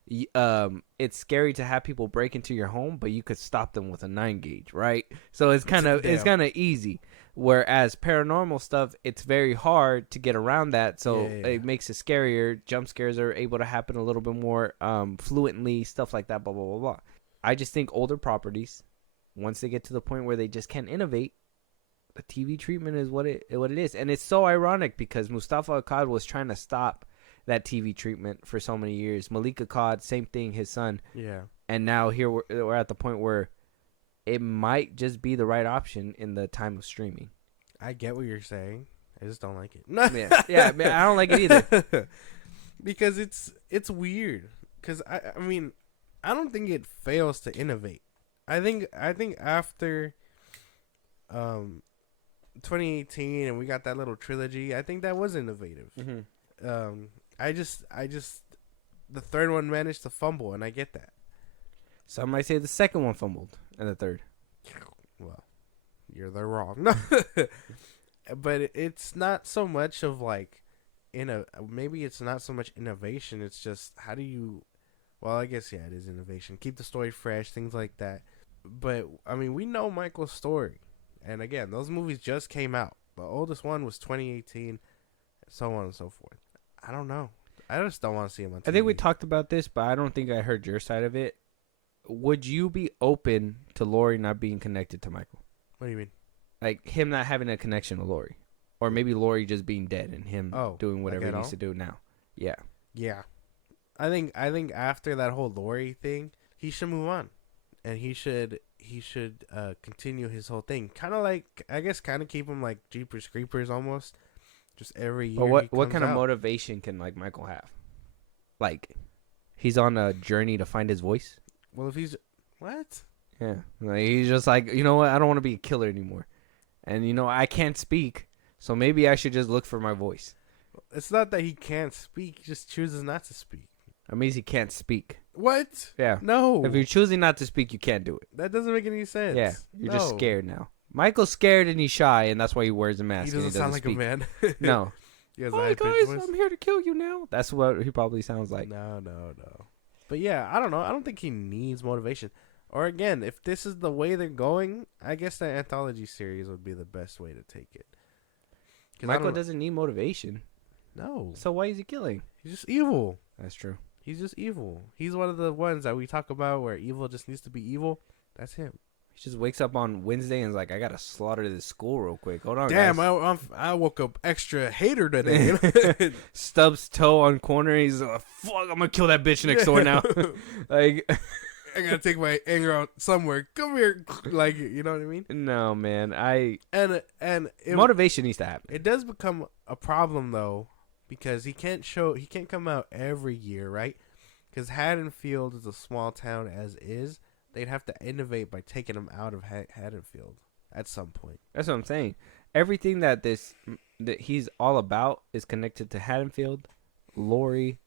it's scary to have people break into your home, but you could stop them with a 9-gauge, right? So it's kind of easy. Whereas paranormal stuff, it's very hard to get around that, so it makes it scarier. Jump scares are able to happen a little bit more fluently, stuff like that, blah, blah, blah, blah. I just think older properties, once they get to the point where they just can't innovate, the TV treatment is what it is. And it's so ironic because Mustafa Akkad was trying to stop that TV treatment for so many years. Malik Akkad, same thing, his son. Yeah. And now here we're at the point where it might just be the right option in the time of streaming. I get what you're saying. I just don't like it. Yeah, man, I don't like it either. Because it's weird. Because I mean, I don't think it fails to innovate. I think after 2018 and we got that little trilogy, I think that was innovative. Mm-hmm. I just the third one managed to fumble, and I get that. Some might say the second one fumbled and the third. Well, you're wrong. But it's not so much of like maybe it's not so much innovation, it's just how do you, well, I guess it is innovation. Keep the story fresh, things like that. But I mean, we know Michael's story. And again, those movies just came out. The oldest one was 2018, so on and so forth. I don't know. I just don't want to see him on TV. I think we talked about this, but I don't think I heard your side of it. Would you be open to Laurie not being connected to Michael? What do you mean? Like him not having a connection to Laurie. Or maybe Laurie just being dead and him doing whatever he needs to do now. Yeah. Yeah. I think after that whole Laurie thing, he should move on. And he should continue his whole thing. Kind of like, I guess, keep him like Jeepers Creepers almost. Just every year. But what kind of motivation can like Michael have? Like, he's on a journey to find his voice? Well, if he's... What? Yeah. Like, he's just like, you know what? I don't want to be a killer anymore. And, you know, I can't speak. So maybe I should just look for my voice. It's not that he can't speak. He just chooses not to speak. That means he can't speak. What? Yeah. No. If you're choosing not to speak, you can't do it. That doesn't make any sense. Yeah. You're just scared now. Michael's scared and he's shy, and that's why he wears a mask. He doesn't sound like speak. a man. No. Hi, guys. I'm here to kill you now. That's what he probably sounds like. No. But yeah, I don't know. I don't think he needs motivation. Or again, if this is the way they're going, I guess the anthology series would be the best way to take it. Michael doesn't need motivation. No. So why is he killing? He's just evil. That's true. He's just evil. He's one of the ones that we talk about where evil just needs to be evil. That's him. He just wakes up on Wednesday and is like, I gotta slaughter this school real quick. Hold on, damn, guys. I woke up extra hater today. Stubs toe on corner. He's like, fuck, I'm gonna kill that bitch next door now. Like, I gotta take my anger out somewhere. Come here, like, you know what I mean? No, man. Motivation needs to happen. It does become a problem though, because he can't come out every year, right? Because Haddonfield is a small town as is. They'd have to innovate by taking him out of Haddonfield at some point. That's what I'm saying. Everything that he's all about is connected to Haddonfield, Lori.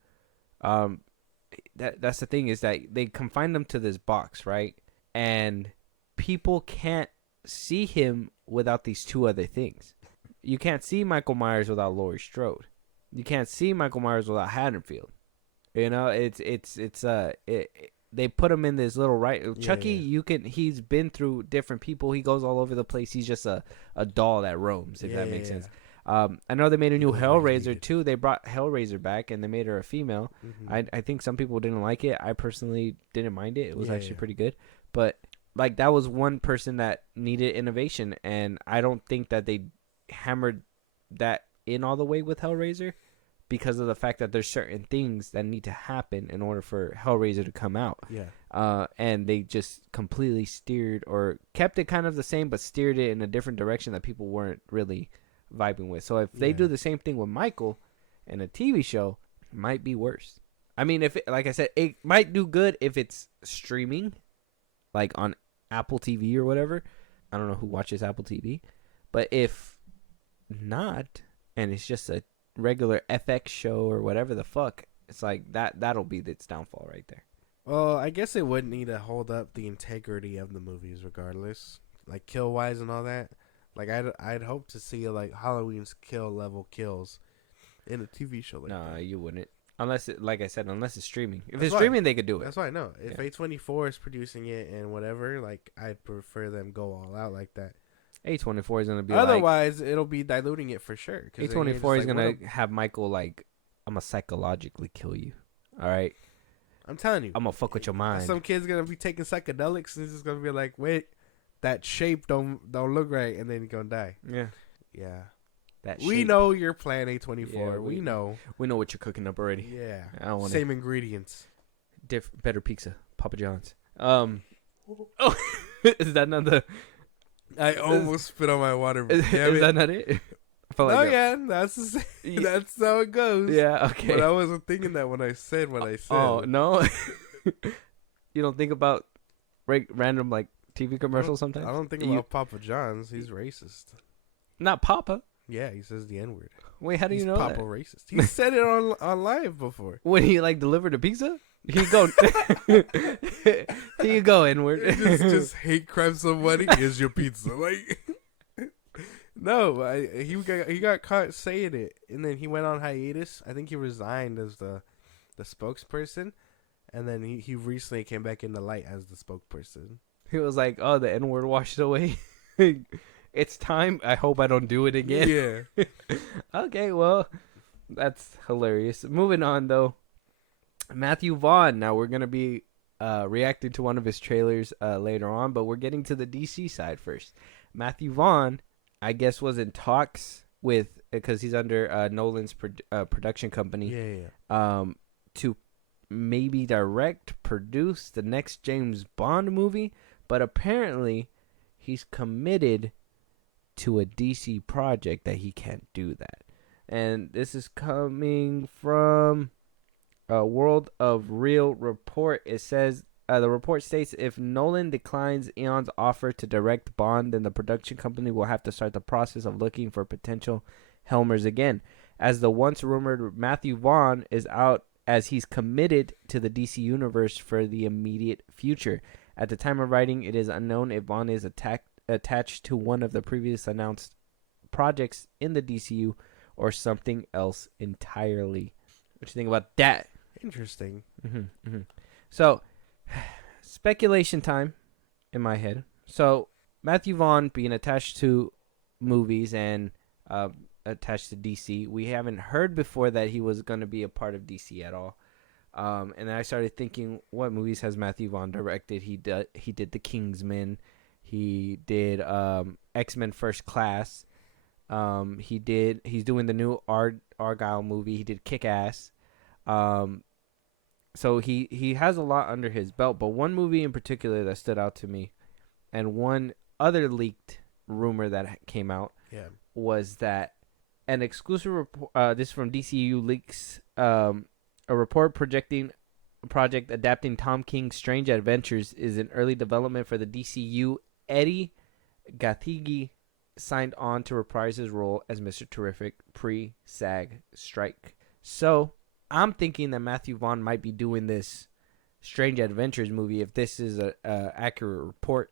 That's the thing, is that they confine them to this box, right? And people can't see him without these two other things. You can't see Michael Myers without Laurie Strode. You can't see Michael Myers without Haddonfield. You know, they put him in this little Chucky. He's been through different people. He goes all over the place. He's just a doll that roams, if that makes sense. I know they made a new Hellraiser too. They brought Hellraiser back and they made her a female. I think some people didn't like it. I personally didn't mind it. It was actually pretty good. But like, that was one person that needed innovation, and I don't think that they hammered that in all the way with Hellraiser, because of the fact that there's certain things that need to happen in order for Hellraiser to come out. And they just completely steered, or kept it kind of the same, but steered it in a different direction that people weren't really vibing with. So if they do the same thing with Michael in a TV show, it might be worse. I mean, like I said, it might do good if it's streaming, like on Apple TV or whatever. I don't know who watches Apple TV, but if not, and it's just a regular FX show or whatever the fuck, it's like that'll be its downfall right there. Well, I guess it would need to hold up the integrity of the movies regardless, like kill wise and all that. Like, I'd hope to see like Halloween's kill level kills in a TV show like that. No, you wouldn't, unless unless it's streaming. If That's it's why. streaming, they could do it. That's why I know if A24 is producing it and whatever, like, I'd prefer them go all out like that. A24 is gonna be otherwise it'll be diluting it for sure. A24 is gonna have Michael like, I'm gonna psychologically kill you. All right, I'm telling you, I'm gonna fuck with your mind. Some kid's gonna be taking psychedelics and it's just gonna be like, wait, that shape don't look right, and then you're gonna die. Yeah. We know your plan, A24. Yeah, we know what you're cooking up already. Yeah, I don't want same ingredients. Better pizza, Papa John's. Oh, is that not the? I almost spit on my water. Is that not it? That's that's how it goes. Yeah, okay. But I wasn't thinking that when I said what I said. Oh no, you don't think about random like TV commercials sometimes? I don't think about Papa John's. He's racist. Not Papa. Yeah, he says the N-word. Wait, how do you know Papa that? Racist. He said it on live before. When he like delivered the pizza? Here you go. Here you go, N-word. just hate crime somebody. Here's your pizza. Like, no, he got caught saying it, and then he went on hiatus. I think he resigned as the spokesperson, and then he recently came back into light as the spokesperson. He was like, "Oh, the N-word washed away. It's time. I hope I don't do it again." Yeah. Okay, well, that's hilarious. Moving on though. Mathew Vaughn. Now we're gonna be reacting to one of his trailers later on, but we're getting to the DC side first. Mathew Vaughn, I guess, was in talks with, because he's under Nolan's production company. To maybe produce the next James Bond movie, but apparently he's committed to a DC project that he can't do that. And this is coming from World of Real report. It says the report states, if Nolan declines Eon's offer to direct Bond, then the production company will have to start the process of looking for potential helmers again, as the once rumored Mathew Vaughn is out, as he's committed to the DC universe for the immediate future. At the time of writing, it is unknown if Vaughn is attached to one of the previous announced projects in the DCU or something else entirely. What do you think about that? Interesting. So speculation time in my head. So Mathew Vaughn being attached to movies and attached to DC, we haven't heard before that he was going to be a part of DC at all. And then I started thinking, what movies has Mathew Vaughn directed? He did The Kingsman. He did X-Men First Class. He's doing the new Argyle movie. He did Kick-Ass. So he has a lot under his belt. But one movie in particular that stood out to me, and one other leaked rumor that came out, was that an exclusive report. This is from DCU Leaks. A report projecting a project adapting Tom King's Strange Adventures is in early development for the DCU. Eddie Gathegi signed on to reprise his role as Mr. Terrific pre-SAG strike. So I'm thinking that Mathew Vaughn might be doing this Strange Adventures movie if this is a accurate report.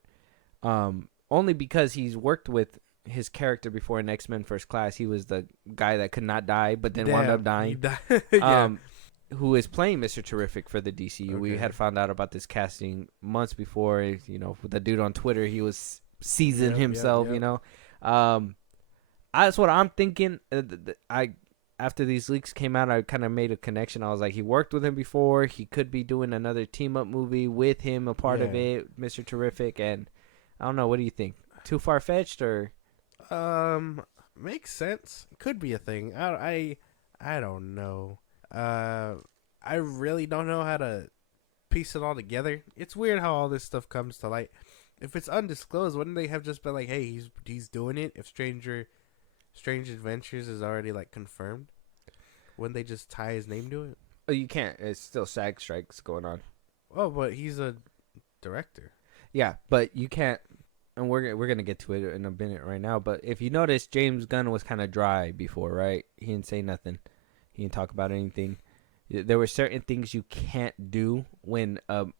Only because he's worked with his character before in X-Men First Class. He was the guy that could not die but then wound up dying. Who is playing Mr. Terrific for the DCU. Okay. We had found out about this casting months before. You know, with the dude on Twitter, he was seasoning himself, you know. That's what I'm thinking. After these leaks came out, I kind of made a connection. I was like, he worked with him before. He could be doing another team-up movie with him, a part of it, Mr. Terrific. And I don't know. What do you think? Too far-fetched or? Makes sense. Could be a thing. I don't know. I really don't know how to piece it all together. It's weird how all this stuff comes to light. If it's undisclosed, wouldn't they have just been like, "Hey, he's doing it"? If Strange Adventures is already like confirmed, wouldn't they just tie his name to it? Oh, you can't. It's still SAG strikes going on. Oh, but he's a director. Yeah, but you can't. And we're gonna get to it in a minute right now. But if you notice, James Gunn was kind of dry before, right? He didn't say nothing. He didn't talk about anything. There were certain things you can't do when a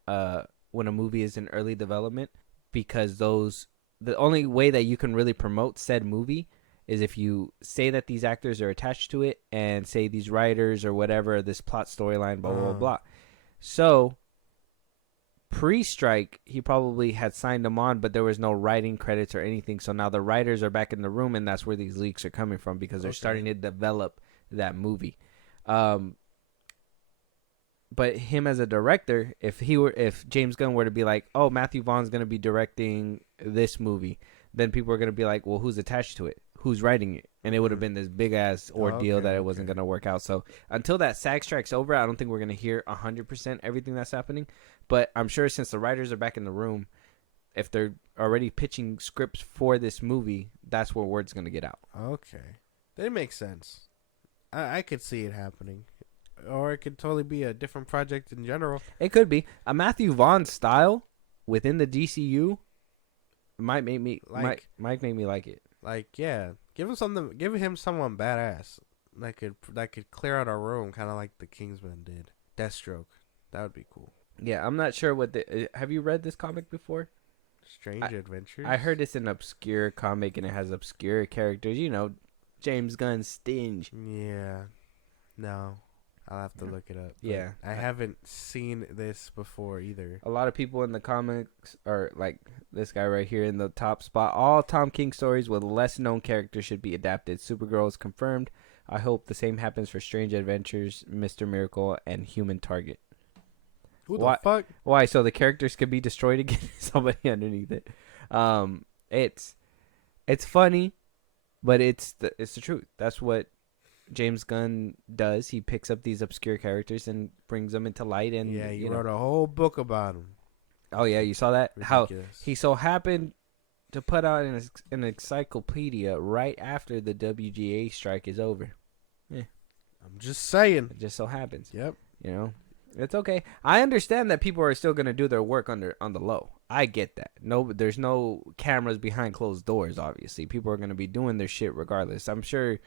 movie is in early development, because the only way that you can really promote said movie is if you say that these actors are attached to it and say these writers or whatever, this plot storyline, blah, blah, blah. So pre-strike, he probably had signed them on, but there was no writing credits or anything. So now the writers are back in the room, and that's where these leaks are coming from, because they're starting to develop that movie. But him as a director, if James Gunn were to be like, oh, Mathew Vaughn's going to be directing this movie, then people are going to be like, well, who's attached to it? Who's writing it? And it would have been this big ass ordeal that it wasn't going to work out. So until that SAG strike's over, I don't think we're going to hear 100% everything that's happening. But I'm sure since the writers are back in the room, if they're already pitching scripts for this movie, that's where word's going to get out. Okay. That makes sense. I could see it happening. Or it could totally be a different project in general. It could be. A Mathew Vaughn style within the DCU might make me might make me like it. Like, yeah, give him someone badass that could clear out our room, kind of like the Kingsman did. Deathstroke, that would be cool. Yeah, I'm not sure what have you read this comic before? Strange Adventures. I heard it's an obscure comic and it has obscure characters. You know, James Gunn's Stinge. Yeah, no. I'll have to look it up. Yeah. I haven't seen this before either. A lot of people in the comics are like this guy right here in the top spot. All Tom King stories with less known characters should be adapted. Supergirl is confirmed. I hope the same happens for Strange Adventures, Mr. Miracle, and Human Target. Who the fuck? Why? So the characters could be destroyed again? Somebody underneath it. It's funny, but it's the truth. That's what James Gunn does. He picks up these obscure characters and brings them into light. And yeah, he wrote a whole book about them. Oh yeah, you saw that? Ridiculous. How he so happened to put out an encyclopedia right after the WGA strike is over. Yeah, I'm just saying. It just so happens. Yep. You know, it's okay. I understand that people are still gonna do their work on the low. I get that. No, there's no cameras behind closed doors. Obviously, people are gonna be doing their shit regardless. I'm sure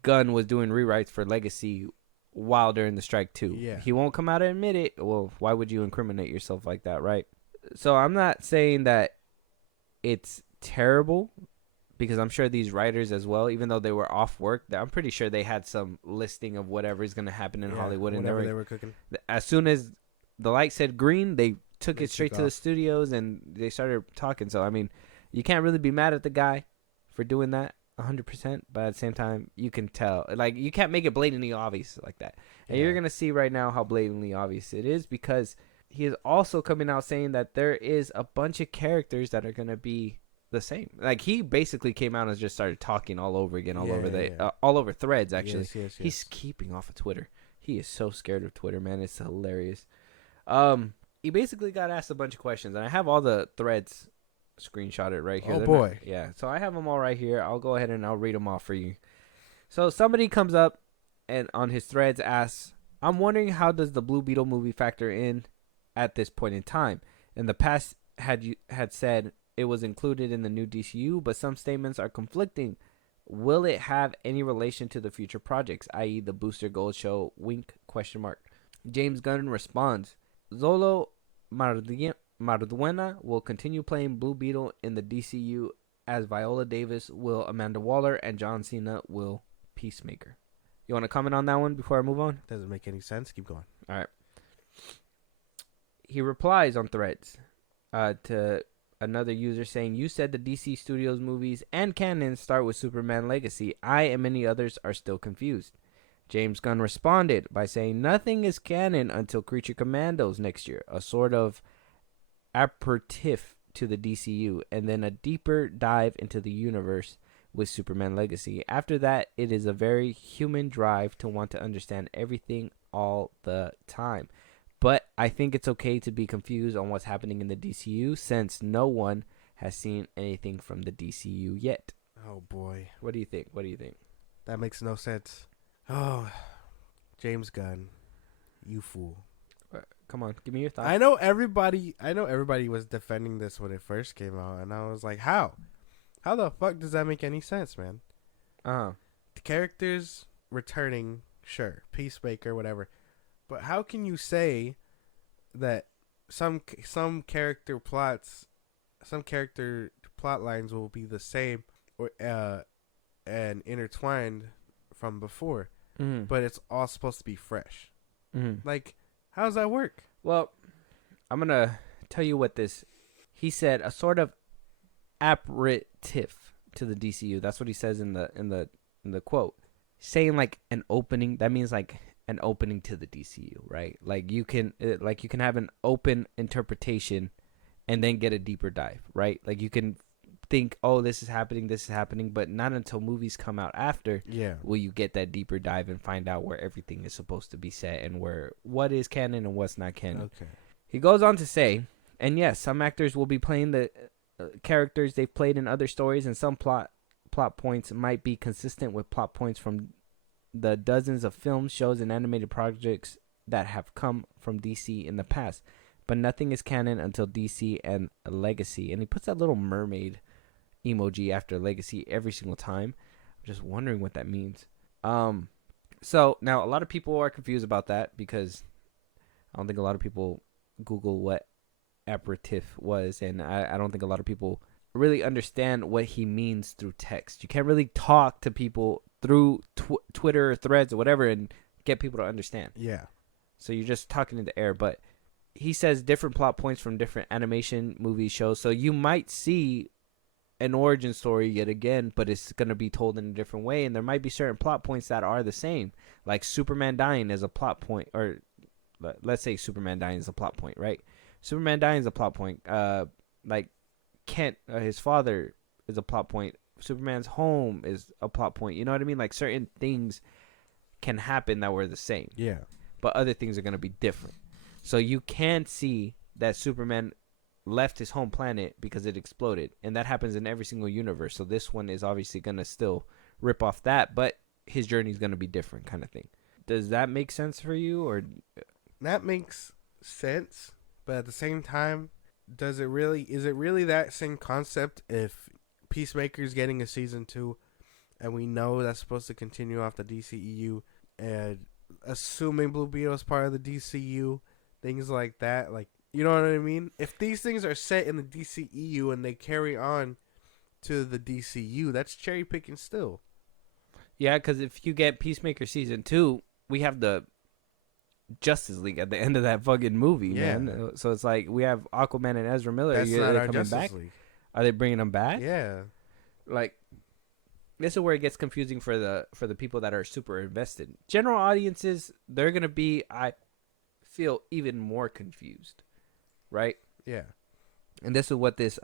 Gunn was doing rewrites for Legacy while during the strike too. Yeah. He won't come out and admit it. Well, why would you incriminate yourself like that, right? So I'm not saying that it's terrible, because I'm sure these writers as well, even though they were off work, I'm pretty sure they had some listing of whatever is going to happen in Hollywood, and they were cooking. As soon as the light said green, they took it straight to the studios and they started talking. So I mean, you can't really be mad at the guy for doing that 100%, but at the same time, you can tell. Like, you can't make it blatantly obvious like that. And you're going to see right now how blatantly obvious it is, because he is also coming out saying that there is a bunch of characters that are going to be the same. Like, he basically came out and just started talking all over again, all over Threads, actually. Yes. He's keeping off of Twitter. He is so scared of Twitter, man. It's hilarious. He basically got asked a bunch of questions, and I have all the threads screenshotted right here. Oh, boy. Yeah, so I have them all right here. I'll go ahead and I'll read them off for you. So somebody comes up and on his threads asks, I'm wondering, how does the Blue Beetle movie factor in at this point in time? In the past, had said it was included in the new DCU, but some statements are conflicting. Will it have any relation to the future projects, i.e. the Booster Gold show, wink, ? James Gunn responds, Zolo Marduena will continue playing Blue Beetle in the DCU, as Viola Davis will Amanda Waller and John Cena will Peacemaker. You want to comment on that one before I move on? Doesn't make any sense. Keep going. All right. He replies on Threads to another user saying, you said the DC Studios movies and canon start with Superman Legacy. I and many others are still confused. James Gunn responded by saying nothing is canon until Creature Commandos next year, a sort of aperitif to the DCU, and then a deeper dive into the universe with Superman Legacy. After that, it is a very human drive to want to understand everything all the time. But I think it's okay to be confused on what's happening in the DCU, since no one has seen anything from the DCU yet. Oh, boy. What do you think? That makes no sense. Oh, James Gunn, you fool. Come on, give me your thoughts. I know everybody was defending this when it first came out, and I was like, how? How the fuck does that make any sense, man? The characters returning, sure, Peacemaker, whatever. But how can you say that some character plot lines will be the same or and intertwined from before, but it's all supposed to be fresh? Like, how does that work? Well, I'm gonna tell you what he said, a sort of aperitif to the DCU. That's what he says in the quote. Saying like an opening, that means like an opening to the DCU, right? Like you can have an open interpretation and then get a deeper dive, right? Like you can think, oh, this is happening, but not until movies come out after will you get that deeper dive and find out where everything is supposed to be set and what is canon and what's not canon. Okay. He goes on to say, and yes, some actors will be playing the characters they've played in other stories, and some plot points might be consistent with plot points from the dozens of films, shows, and animated projects that have come from DC in the past. But nothing is canon until DC and Legacy. And he puts that little mermaid emoji after Legacy every single time. I'm just wondering what that means. So now a lot of people are confused about that, because I don't think a lot of people Google what aperitif was, and I don't think a lot of people really understand what he means through text. You can't really talk to people through Twitter or Threads or whatever and get people to understand. Yeah. So you're just talking in the air. But he says different plot points from different animation movie shows. So you might see an origin story yet again, but it's going to be told in a different way. And there might be certain plot points that are the same. Like Superman dying is a plot point. Or let's say Superman dying is a plot point, right? Superman dying is a plot point. Like Kent, his father, is a plot point. Superman's home is a plot point. You know what I mean? Like certain things can happen that were the same. Yeah. But other things are going to be different. So you can see that Superman left his home planet because it exploded. And that happens in every single universe. So this one is obviously going to still rip off that, but his journey is going to be different, kind of thing. Does that make sense for you? Or that makes sense, but at the same time, is it really that same concept if Peacemaker's getting a season 2 and we know that's supposed to continue off the DCEU, and assuming Blue Beetle is part of the DCU, things like that, like, you know what I mean? If these things are set in the DCEU and they carry on to the DCU, that's cherry picking still. Yeah, because if you get Peacemaker season 2, we have the Justice League at the end of that fucking movie, man. So it's like we have Aquaman and Ezra Miller. That's not our Justice back? League. Are they bringing them back? Yeah. Like, this is where it gets confusing for the people that are super invested. General audiences, they're gonna be, I feel, even more confused, right? Yeah. And this is what this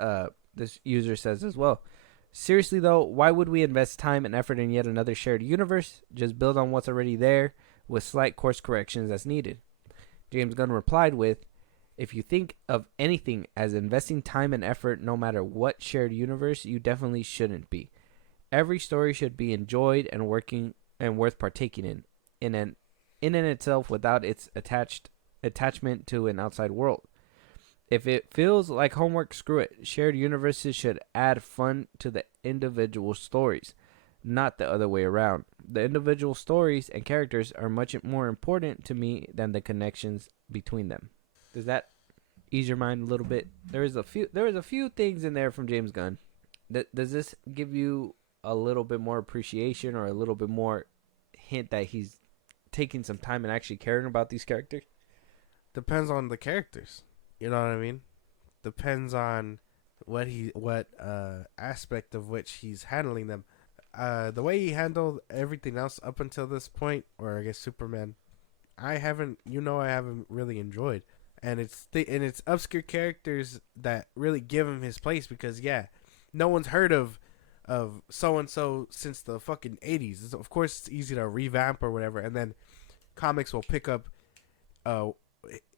user says as well. Seriously though, why would we invest time and effort in yet another shared universe? Just build on what's already there with slight course corrections as needed. James Gunn replied with, if you think of anything as investing time and effort no matter what shared universe, you definitely shouldn't be. Every story should be enjoyed and working and worth partaking in and itself without its attachment to an outside world. If it feels like homework, screw it. Shared universes should add fun to the individual stories, not the other way around. The individual stories and characters are much more important to me than the connections between them. Does that ease your mind a little bit? There is a few things in there from James Gunn. Does this give you a little bit more appreciation or a little bit more hint that he's taking some time and actually caring about these characters? Depends on the characters. You know what I mean? Depends on what aspect of which he's handling them. The way he handled everything else up until this point, or I guess Superman, I haven't really enjoyed. And it's obscure characters that really give him his place because no one's heard of so and so since the fucking 80s. Of course, it's easy to revamp or whatever, and then comics will pick up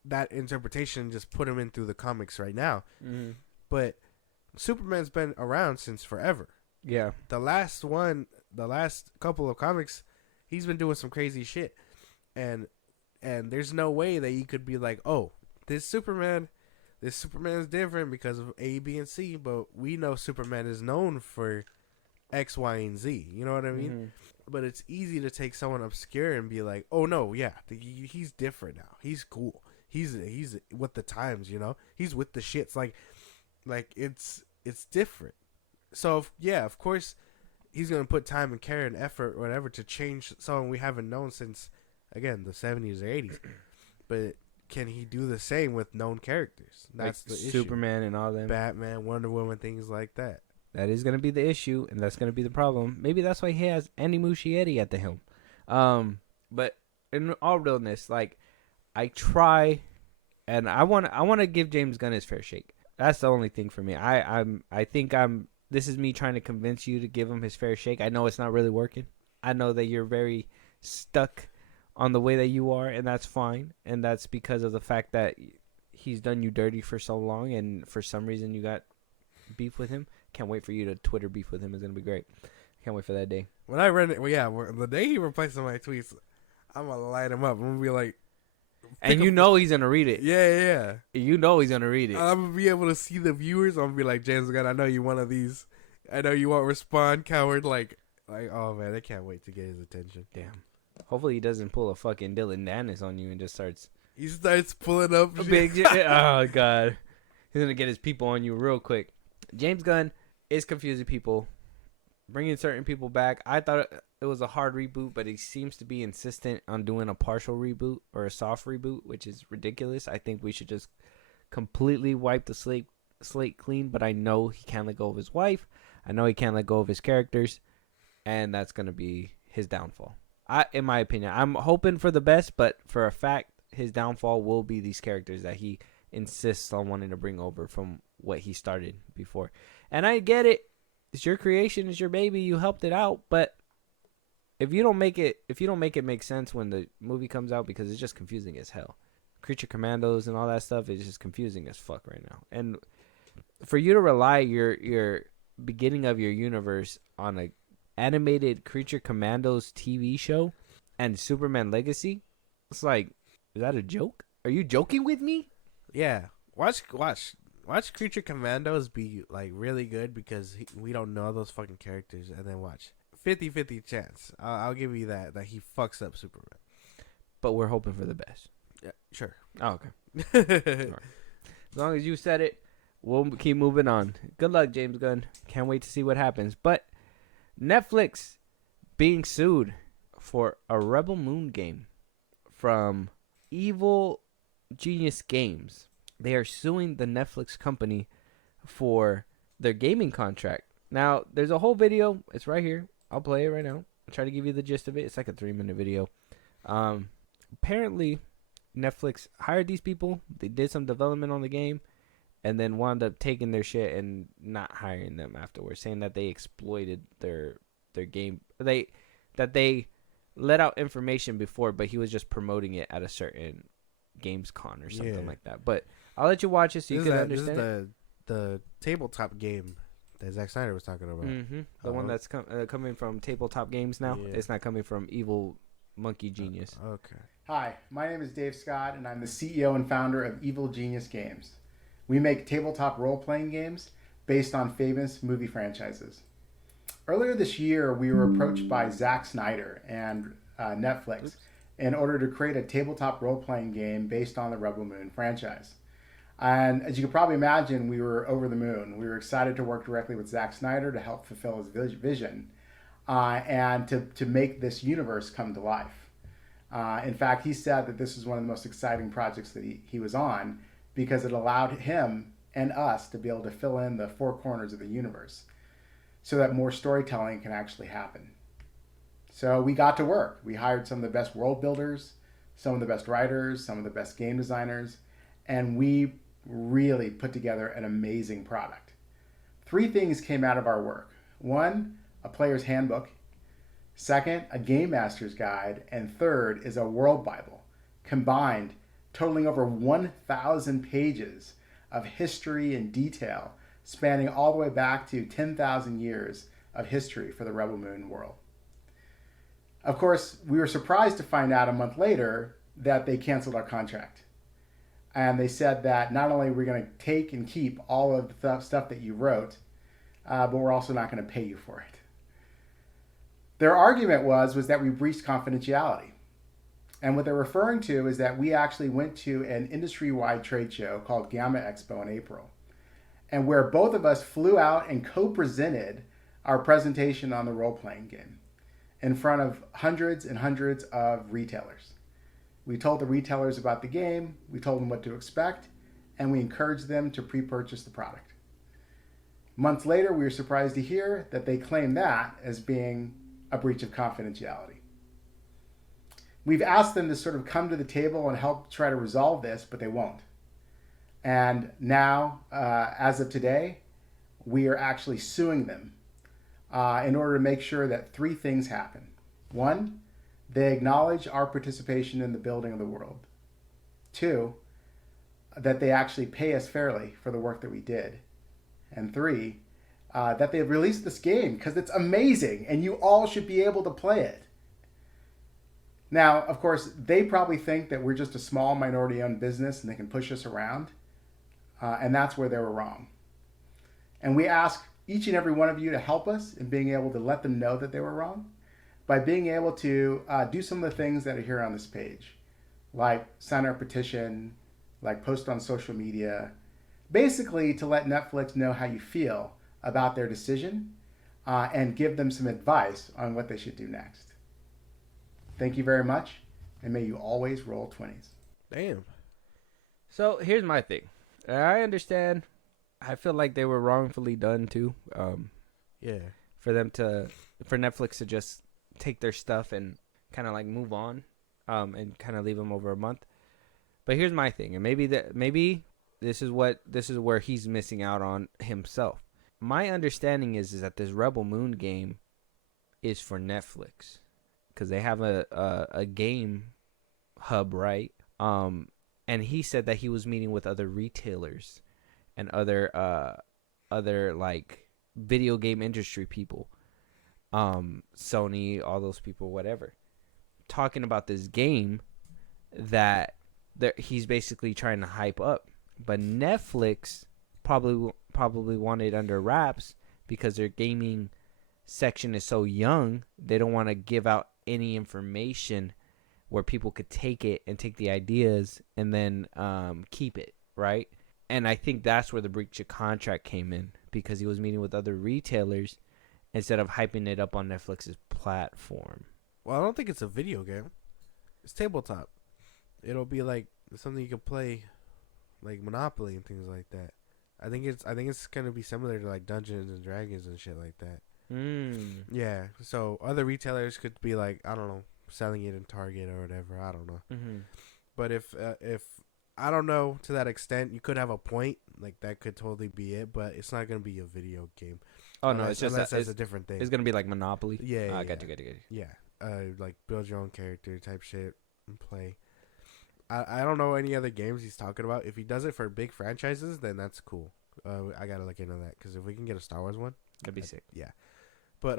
that interpretation and just put him in through the comics right now. Mm-hmm. But Superman's been around since forever. Yeah. The last couple of comics, he's been doing some crazy shit. And there's no way that you could be like, oh, this Superman's different because of A, B, and C, but we know Superman is known for X, Y, and Z. You know what I mean? Mm-hmm. But it's easy to take someone obscure and be like, oh no, yeah, he's different now. He's cool. He's with the times, you know. He's with the shits. Like it's different. So of course, he's gonna put time and care and effort, or whatever, to change someone we haven't known since, again, the 70s or 80s. But can he do the same with known characters? That's like the issue. Superman and all them. Batman, Wonder Woman, things like that. That is going to be the issue, and that's going to be the problem. Maybe that's why he has Andy Muschietti at the helm. But in all realness, like, I try, and I want to give James Gunn his fair shake. That's the only thing for me. I think this is me trying to convince you to give him his fair shake. I know it's not really working. I know that you're very stuck on the way that you are, and that's fine. And that's because of the fact that he's done you dirty for so long, and for some reason you got beef with him. Can't wait for you to Twitter beef with him. It's going to be great. Can't wait for that day. When I read it, the day he replies to my tweets, I'm going to light him up. I'm going to be like... And you know he's going to read it. Yeah. You know he's going to read it. I'm going to be able to see the viewers. I'm going to be like, James Gunn, I know you one of these. I know you won't respond, coward. Like, oh man, I can't wait to get his attention. Damn. Hopefully he doesn't pull a fucking Dylan Dennis on you and just starts... He starts pulling up a big... Oh, God. He's going to get his people on you real quick. James Gunn is confusing people, bringing certain people back. I thought it was a hard reboot, but he seems to be insistent on doing a partial reboot or a soft reboot, which is ridiculous. I think we should just completely wipe the slate clean, but I know he can't let go of his wife. I know he can't let go of his characters, and that's going to be his downfall. In my opinion, I'm hoping for the best, but for a fact, his downfall will be these characters that he insists on wanting to bring over from what he started before. And I get it. It's your creation, it's your baby, you helped it out, but if you don't make it make sense when the movie comes out, because it's just confusing as hell. Creature Commandos and all that stuff is just confusing as fuck right now. And for you to rely your beginning of your universe on a animated Creature Commandos TV show and Superman Legacy, it's like, is that a joke? Are you joking with me? Yeah. Watch Creature Commandos be like really good because we don't know those fucking characters, and then watch 50-50 chance. I'll give you that he fucks up Superman. But we're hoping for the best. Yeah, sure. Oh, okay. Right. As long as you said it, we'll keep moving on. Good luck, James Gunn. Can't wait to see what happens. But Netflix being sued for a Rebel Moon game from Evil Genius Games. They are suing the Netflix company for their gaming contract. Now, there's a whole video. It's right here. I'll play it right now. I'll try to give you the gist of it. It's like a 3-minute video. Apparently, Netflix hired these people. They did some development on the game, and then wound up taking their shit and not hiring them afterwards, saying that they exploited their game. They let out information before, but he was just promoting it at a certain Gamescom or something like that. But I'll let you watch it so you can understand. This is the tabletop game that Zack Snyder was talking about. Mm-hmm. The one that's coming from Tabletop Games now. Yeah. It's not coming from Evil Monkey Genius. Okay. Hi, my name is Dave Scott, and I'm the CEO and founder of Evil Genius Games. We make tabletop role-playing games based on famous movie franchises. Earlier this year, we were approached by Zack Snyder and Netflix in order to create a tabletop role-playing game based on the Rebel Moon franchise. And as you can probably imagine, we were over the moon. We were excited to work directly with Zack Snyder to help fulfill his vision and to make this universe come to life. In fact, he said that this was one of the most exciting projects that he was on because it allowed him and us to be able to fill in the four corners of the universe so that more storytelling can actually happen. So we got to work. We hired some of the best world builders, some of the best writers, some of the best game designers, and we really put together an amazing product. 3 things came out of our work. 1, a player's handbook. 2nd, a game master's guide. And 3rd is a world Bible, combined, totaling over 1,000 pages of history and detail, spanning all the way back to 10,000 years of history for the Rebel Moon world. Of course, we were surprised to find out a month later that they canceled our contract. And they said that not only are we going to take and keep all of the stuff that you wrote, but we're also not going to pay you for it. Their argument was that we breached confidentiality. And what they're referring to is that we actually went to an industry-wide trade show called Gamma Expo in April, and where both of us flew out and co-presented our presentation on the role-playing game in front of hundreds and hundreds of retailers. We told the retailers about the game, we told them what to expect, and we encouraged them to pre-purchase the product. Months later, we were surprised to hear that they claimed that as being a breach of confidentiality. We've asked them to sort of come to the table and help try to resolve this, but they won't. And now, as of today, we are actually suing them in order to make sure that 3 things happen. 1, they acknowledge our participation in the building of the world. 2, that they actually pay us fairly for the work that we did. And 3, that they released this game because it's amazing and you all should be able to play it. Now, of course, they probably think that we're just a small minority-owned business and they can push us around. And that's where they were wrong. And we ask each and every one of you to help us in being able to let them know that they were wrong by being able to do some of the things that are here on this page, like sign our petition, like post on social media, basically to let Netflix know how you feel about their decision and give them some advice on what they should do next. Thank you very much, and may you always roll 20s. Damn. So here's my thing. I understand. I feel like they were wrongfully done too. Yeah. For Netflix to just take their stuff and kind of like move on, and kind of leave them over a month. But here's my thing, and maybe this is where he's missing out on himself. My understanding is that this Rebel Moon game is for Netflix because they have a game hub, right? And he said that he was meeting with other retailers and other like video game industry people, Sony, all those people, whatever, talking about this game that he's basically trying to hype up. But Netflix probably want it under wraps because their gaming section is so young. They don't want to give out any information where people could take it and take the ideas and then keep it, right? And I think that's where the breach of contract came in, because he was meeting with other retailers instead of hyping it up on Netflix's platform. Well, I don't think it's a video game. It's tabletop. it'll be like something you can play, like Monopoly and things like that. I think it's gonna be similar to like Dungeons and Dragons and shit like that. Yeah. So other retailers could be like, I don't know, selling it in Target or whatever. I don't know. But if I don't know, to that extent, you could have a point. Like, that could totally be it, but it's not going to be a video game. Oh, no, it's just that's a different thing. It's going to be like Monopoly. Yeah. I got you. Yeah. Like, build your own character type shit and play. I don't know any other games he's talking about. If he does it for big franchises, then that's cool. I got to look into that, because if we can get a Star Wars one, that'd be sick. Yeah. But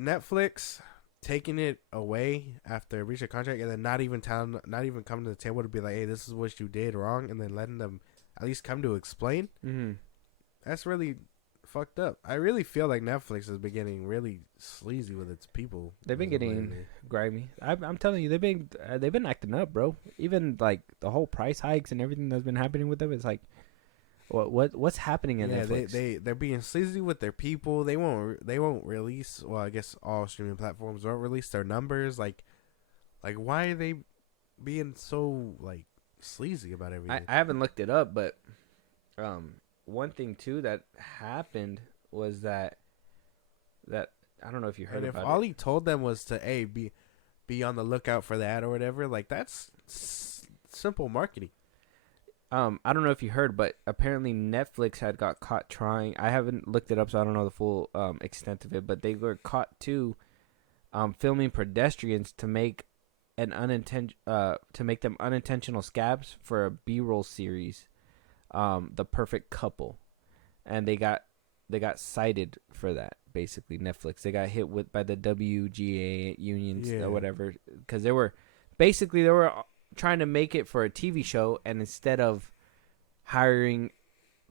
Netflix taking it away after breach of contract, and then not even coming to the table to be like, hey, this is what you did wrong, and then letting them at least come to explain. That's really fucked up. I really feel like Netflix has been getting really sleazy with its people. They've been getting grimy. I'm telling you, they've been acting up, bro. Even like the whole price hikes and everything that's been happening with them. It's like, what's happening in Netflix? They're being sleazy with their people. They won't release. Well, I guess all streaming platforms won't release their numbers. Like why are they being so like sleazy about everything? I haven't looked it up, but one thing too that happened was that I don't know if you heard about it. If all he told them was to be on the lookout for that or whatever, like that's simple marketing. I don't know if you heard, but apparently Netflix had got caught trying. I haven't looked it up, so I don't know the full extent of it. But they were caught too, filming pedestrians to make them unintentional scabs for a B-roll series, The Perfect Couple, and they got cited for that. Basically, Netflix, they got hit by the WGA unions or whatever, because they were trying to make it for a TV show, and instead of hiring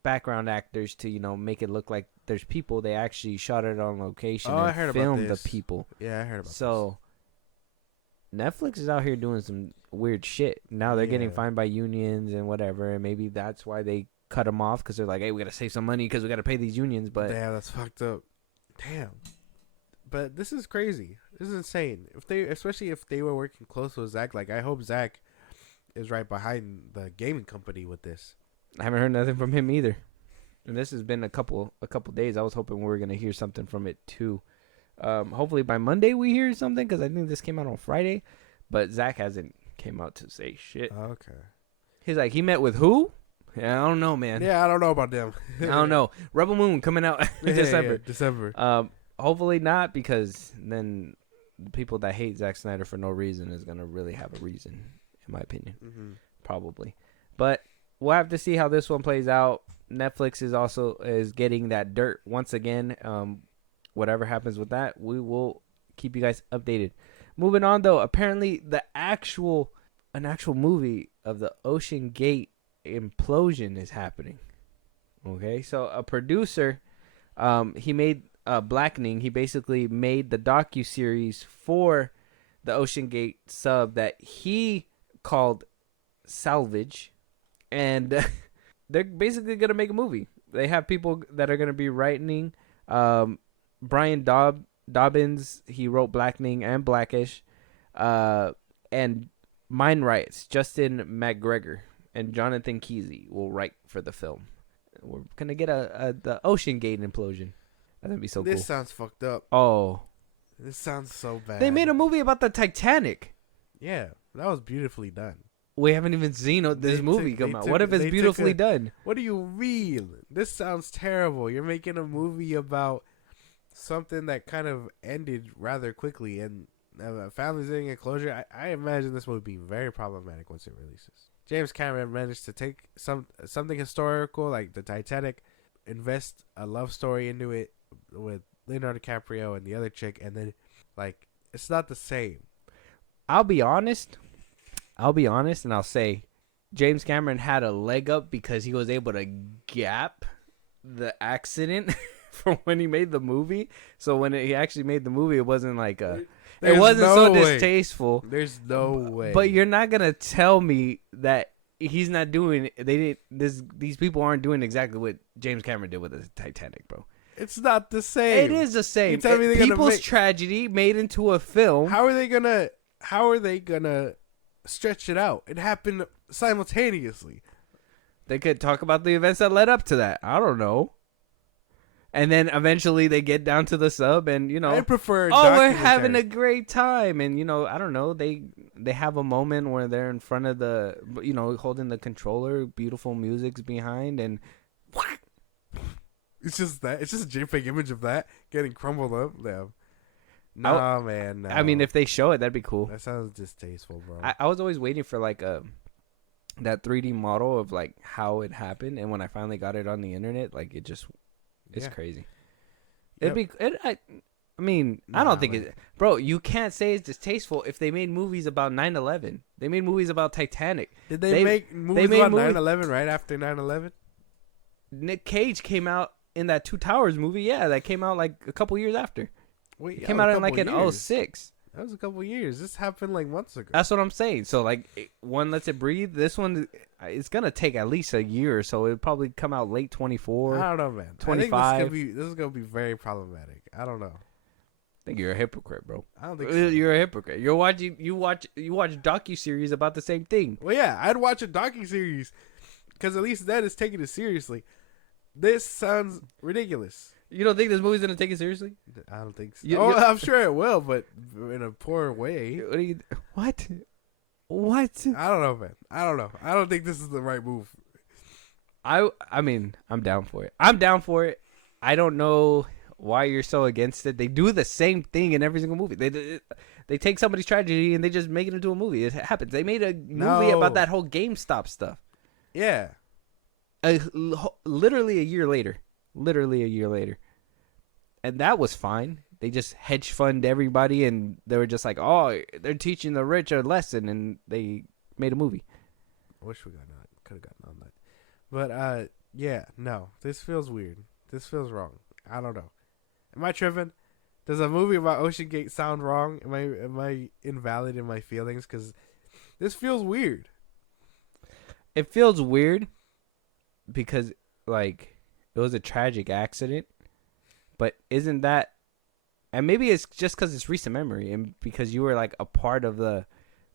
background actors to make it look like there's people, they actually shot it on location and filmed the people. Yeah, I heard about so Netflix is out here doing some weird shit. Now they're getting fined by unions and whatever, and maybe that's why they cut them off, because they're like, hey, we gotta save some money because we gotta pay these unions. But damn, that's fucked up. Damn. But this is crazy. This is insane. Especially if they were working close with Zach, like I hope Zach is right behind the gaming company with this. I haven't heard nothing from him either. And this has been a couple days. I was hoping we were gonna hear something from it too. Hopefully by Monday we hear something, because I think this came out on Friday, but Zach hasn't came out to say shit. Okay. He's like, he met with who? Yeah, I don't know, man. Yeah, I don't know about them. I don't know. Rebel Moon coming out in December. Yeah, December. Hopefully not, because then the people that hate Zack Snyder for no reason is gonna really have a reason, in my opinion. Probably. But we'll have to see how this one plays out. Netflix is getting that dirt once again. Whatever happens with that, we will keep you guys updated. Moving on though, apparently an actual movie of the Ocean Gate implosion is happening. Okay, so a producer, he made Blackening. He basically made the docuseries for the Ocean Gate sub that he called Salvage, and they're basically gonna make a movie. They have people that are gonna be writing. Brian Dobbins, he wrote Blackening and Blackish, and Mind Rights, Justin McGregor and Jonathan Kesey will write for the film. We're gonna get the Ocean Gate implosion. That'd be so cool. This sounds fucked up. Oh, this sounds so bad. They made a movie about the Titanic. Yeah, that was beautifully done. We haven't even seen this movie come out. What if it's beautifully done? What do you mean? This sounds terrible. You're making a movie about something that kind of ended rather quickly, and families getting a closure. I imagine this would be very problematic once it releases. James Cameron managed to take something historical like the Titanic, invest a love story into it with Leonardo DiCaprio and the other chick, and then like it's not the same. I'll be honest, and I'll say James Cameron had a leg up because he was able to gap the accident from when he made the movie. So when he actually made the movie, it wasn't like it wasn't so distasteful. There's no way. But you're not gonna tell me that he's not doing. These people aren't doing exactly what James Cameron did with the Titanic, bro. It's not the same. It is the same. You tell me people's tragedy made into a film. How are they gonna stretch it out. It happened simultaneously. They could talk about the events that led up to that. I don't know. And then eventually they get down to the sub, and I prefer. We're having a great time, and I don't know. They have a moment where they're in front of the, holding the controller. Beautiful music's behind, and it's just that. It's just a JPEG image of that getting crumbled up. No, man. No. I mean, if they show it, that'd be cool. That sounds distasteful, bro. I was always waiting for like that 3D model of like how it happened, and when I finally got it on the internet, like it just. It's crazy. It'd be. I don't think it. Bro, you can't say it's distasteful if they made movies about 9/11. They made movies about Titanic. Did they make movies about 9/11 right after 9/11? Nick Cage came out in that Two Towers movie. Yeah, that came out like a couple years after. Wait, it came out in like in 2006. That was a couple years. This happened like months ago. That's what I'm saying. So like, one lets it breathe. This one, it's gonna take at least a year or so. It'll probably come out late 24. I don't know, man. 25. I think this is gonna be very problematic. I don't know. I think you're a hypocrite, bro. I don't think so. You're a hypocrite. You watch docuseries about the same thing. Well, yeah, I'd watch a docuseries because at least that is taking it seriously. This sounds ridiculous. You don't think this movie's gonna take it seriously? I don't think so. I'm sure it will, but in a poor way. What? I don't know, man. I don't know. I don't think this is the right move. I mean, I'm down for it. I don't know why you're so against it. They do the same thing in every single movie. They take somebody's tragedy and they just make it into a movie. It happens. They made a movie about that whole GameStop stuff. Yeah. Literally a year later. And that was fine. They just hedge fund everybody, and they were just like, oh, they're teaching the rich a lesson, and they made a movie. I wish we could have gotten on that. But, yeah, no. This feels weird. This feels wrong. I don't know. Am I tripping? Does a movie about Ocean Gate sound wrong? Am I invalid in my feelings? Because this feels weird. It feels weird because, like, it was a tragic accident. But isn't that... And maybe it's just because it's recent memory and because you were, like, a part of the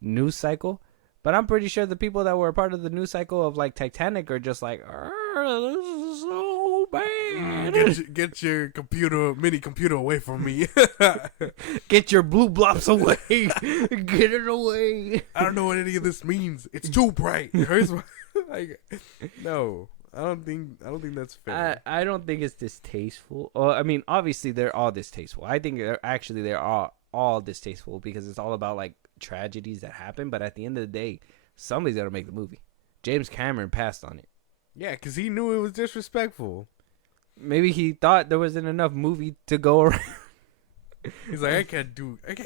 news cycle. But I'm pretty sure the people that were a part of the news cycle of, like, Titanic are just like, this is so bad. Get your mini computer away from me. Get your blue blobs away. Get it away. I don't know what any of this means. It's too bright. It hurts my... no. I don't think that's fair. I don't think it's distasteful. I mean, obviously they're all distasteful. I think they're all distasteful because it's all about like tragedies that happen. But at the end of the day, somebody's got to make the movie. James Cameron passed on it. Yeah, because he knew it was disrespectful. Maybe he thought there wasn't enough movie to go around. He's like, I can't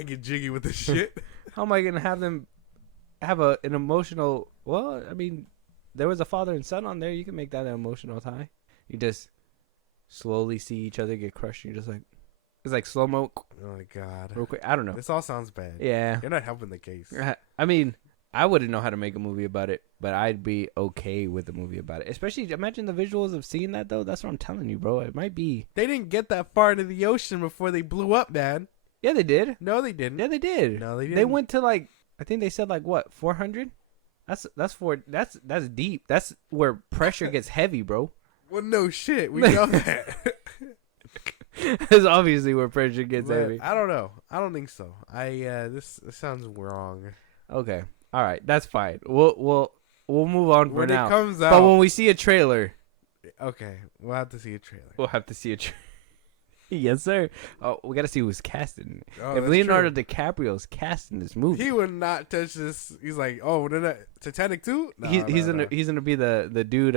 get jiggy with this shit. How am I gonna have them have an emotional? Well, I mean. There was a father and son on there. You can make that an emotional tie. You just slowly see each other get crushed. You're just like, it's like slow mo. Oh my god! Real quick. I don't know. This all sounds bad. Yeah, you're not helping the case. I mean, I wouldn't know how to make a movie about it, but I'd be okay with a movie about it. Especially, imagine the visuals of seeing that though. That's what I'm telling you, bro. It might be. They didn't get that far into the ocean before they blew up, man. Yeah, they did. No, they didn't. Yeah, they did. No, they didn't. They went to like, I think they said like what, 400. That's deep. That's where pressure gets heavy, bro. Well, no shit. We know that. That's obviously where pressure gets heavy. I don't know. I don't think so. This sounds wrong. Okay. All right. That's fine. We'll move on for now. When it comes out, but when we see a trailer, okay, we'll have to see a trailer. Yes, sir. Oh, we got to see who's casting. Oh, if Leonardo DiCaprio's casting this movie, he would not touch this. He's like, oh, Titanic 2? No, he's gonna be the dude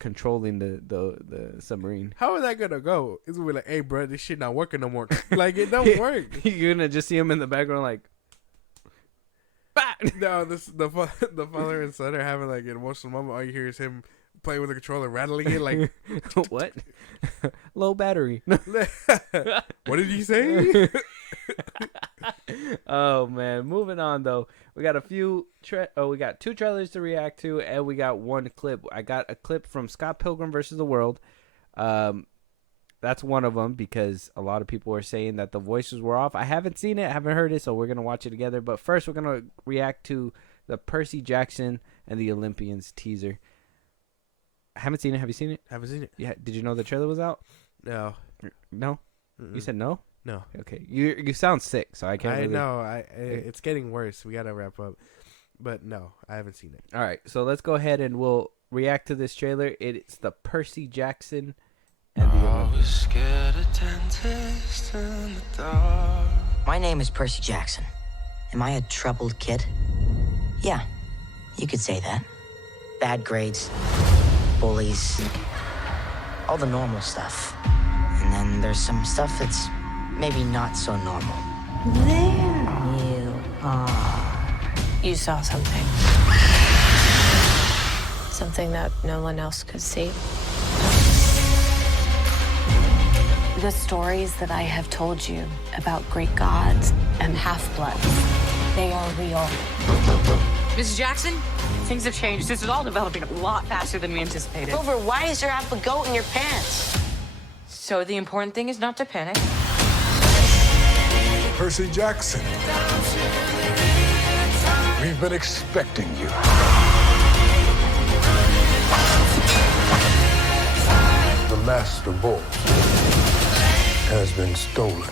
controlling the submarine. How is that gonna go? It's gonna be like, hey, bro, this shit not working no more. Like it don't work. You're gonna just see him in the background like. Bah! No, the father and son are having like an emotional moment. All you hear is him playing with the controller, rattling it like what? Low battery. What did you say? Oh man, moving on though. We got we got 2 trailers to react to, and we got 1 clip. I got a clip from Scott Pilgrim vs. the World. That's one of them because a lot of people are saying that the voices were off. I haven't seen it, haven't heard it, so we're gonna watch it together. But first, we're gonna react to the Percy Jackson and the Olympians teaser. I haven't seen it. Have you seen it? Haven't seen it. Yeah. Did you know the trailer was out? No. No. Mm-mm. You said no. No. Okay. You sound sick, so I can't. I really... know. It's getting worse. We gotta wrap up. But no, I haven't seen it. All right. So let's go ahead and we'll react to this trailer. It's the Percy Jackson and the Olympians. Scared of dentist in the dark. My name is Percy Jackson. Am I a troubled kid? Yeah, you could say that. Bad grades, bullies, all the normal stuff. And then there's some stuff that's maybe not so normal. There you are. You saw something. Something that no one else could see. The stories that I have told you about great gods and half-bloods, they are real. Mrs. Jackson, things have changed. This is all developing a lot faster than we anticipated. Clover, why is there half a goat in your pants? So the important thing is not to panic. Percy Jackson. We've been expecting you. The Master Ball has been stolen.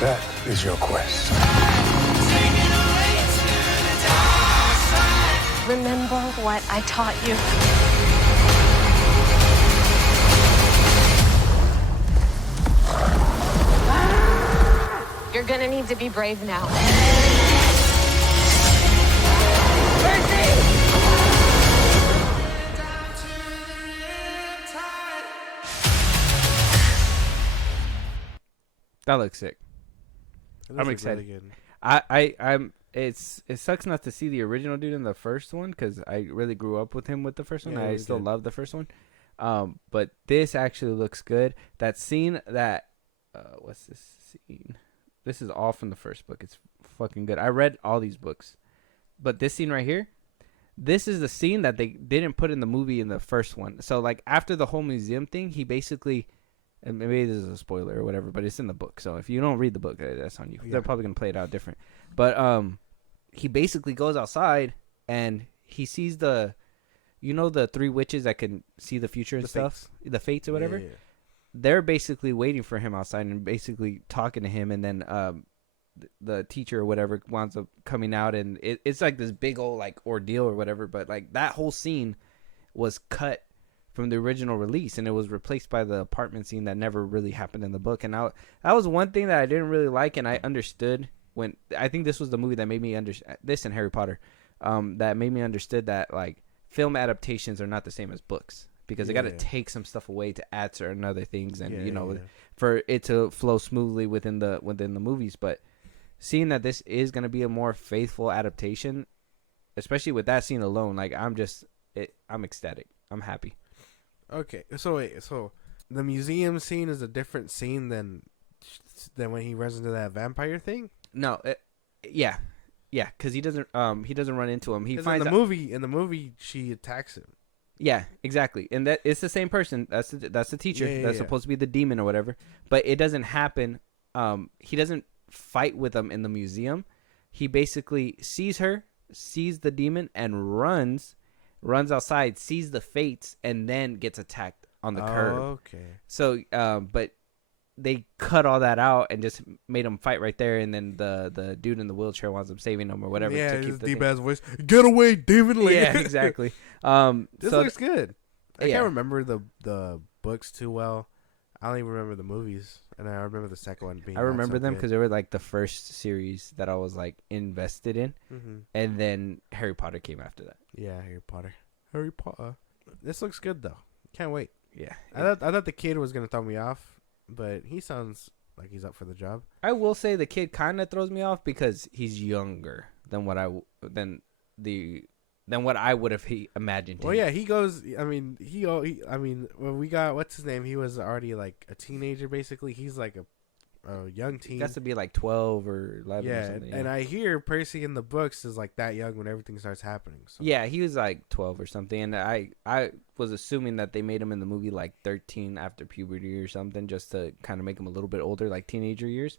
That is your quest. Remember what I taught you. You're gonna need to be brave now. That looks sick. I'm excited. I'm. It sucks not to see the original dude in the first one because I really grew up with him with the first one. Yeah, I still love the first one. But this actually looks good. That scene that what's this scene? This is all from the first book. It's fucking good. I read all these books, but this scene right here, this is the scene that they didn't put in the movie in the first one. So like after the whole museum thing, he basically. And maybe this is a spoiler or whatever, but it's in the book. So if you don't read the book, that's on you. Yeah. They're probably going to play it out different. But he basically goes outside and he sees the three witches that can see the future and stuff? The fates or whatever? Yeah. They're basically waiting for him outside and basically talking to him. And then the teacher or whatever winds up coming out. And it's like this big old like ordeal or whatever. But like that whole scene was cut from the original release, and it was replaced by the apartment scene that never really happened in the book. And that was one thing that I didn't really like, and I understood when I think this was the movie that made me understand this and Harry Potter, that made me understood that like film adaptations are not the same as books because they got to take some stuff away to add certain other things, and for it to flow smoothly within the movies. But seeing that this is going to be a more faithful adaptation, especially with that scene alone, like I'm ecstatic. I'm happy. Okay, so wait, so the museum scene is a different scene than when he runs into that vampire thing? No, yeah, because he doesn't run into him. He finds in the movie she attacks him. Yeah, exactly, and that it's the same person. That's the teacher. That's supposed to be the demon or whatever. But it doesn't happen. He doesn't fight with them in the museum. He basically sees her, sees the demon, and runs outside, sees the fates, and then gets attacked on the curb. Okay. So, but they cut all that out and just made him fight right there, and then the dude in the wheelchair winds up saving him or whatever. Yeah, to keep his the deep ass voice. Get away, demon! Like, yeah, exactly. This looks good. I can't remember the books too well. I don't even remember the movies, and I remember the second one being. I remember them because they were like the first series that I was like invested in, and then Harry Potter came after that. Yeah, Harry Potter. This looks good though. Can't wait. Yeah, I thought the kid was gonna throw me off, but he sounds like he's up for the job. I will say the kid kind of throws me off because he's younger than what I would have imagined. Well, yeah, he goes. I mean, when we got what's his name, he was already like a teenager basically. He's like a young teen. He has to be like 12 or 11. Yeah, or something, and I hear Percy in the books is like that young when everything starts happening. So. Yeah, he was like 12 or something, and I was assuming that they made him in the movie like 13 after puberty or something, just to kind of make him a little bit older, like teenager years.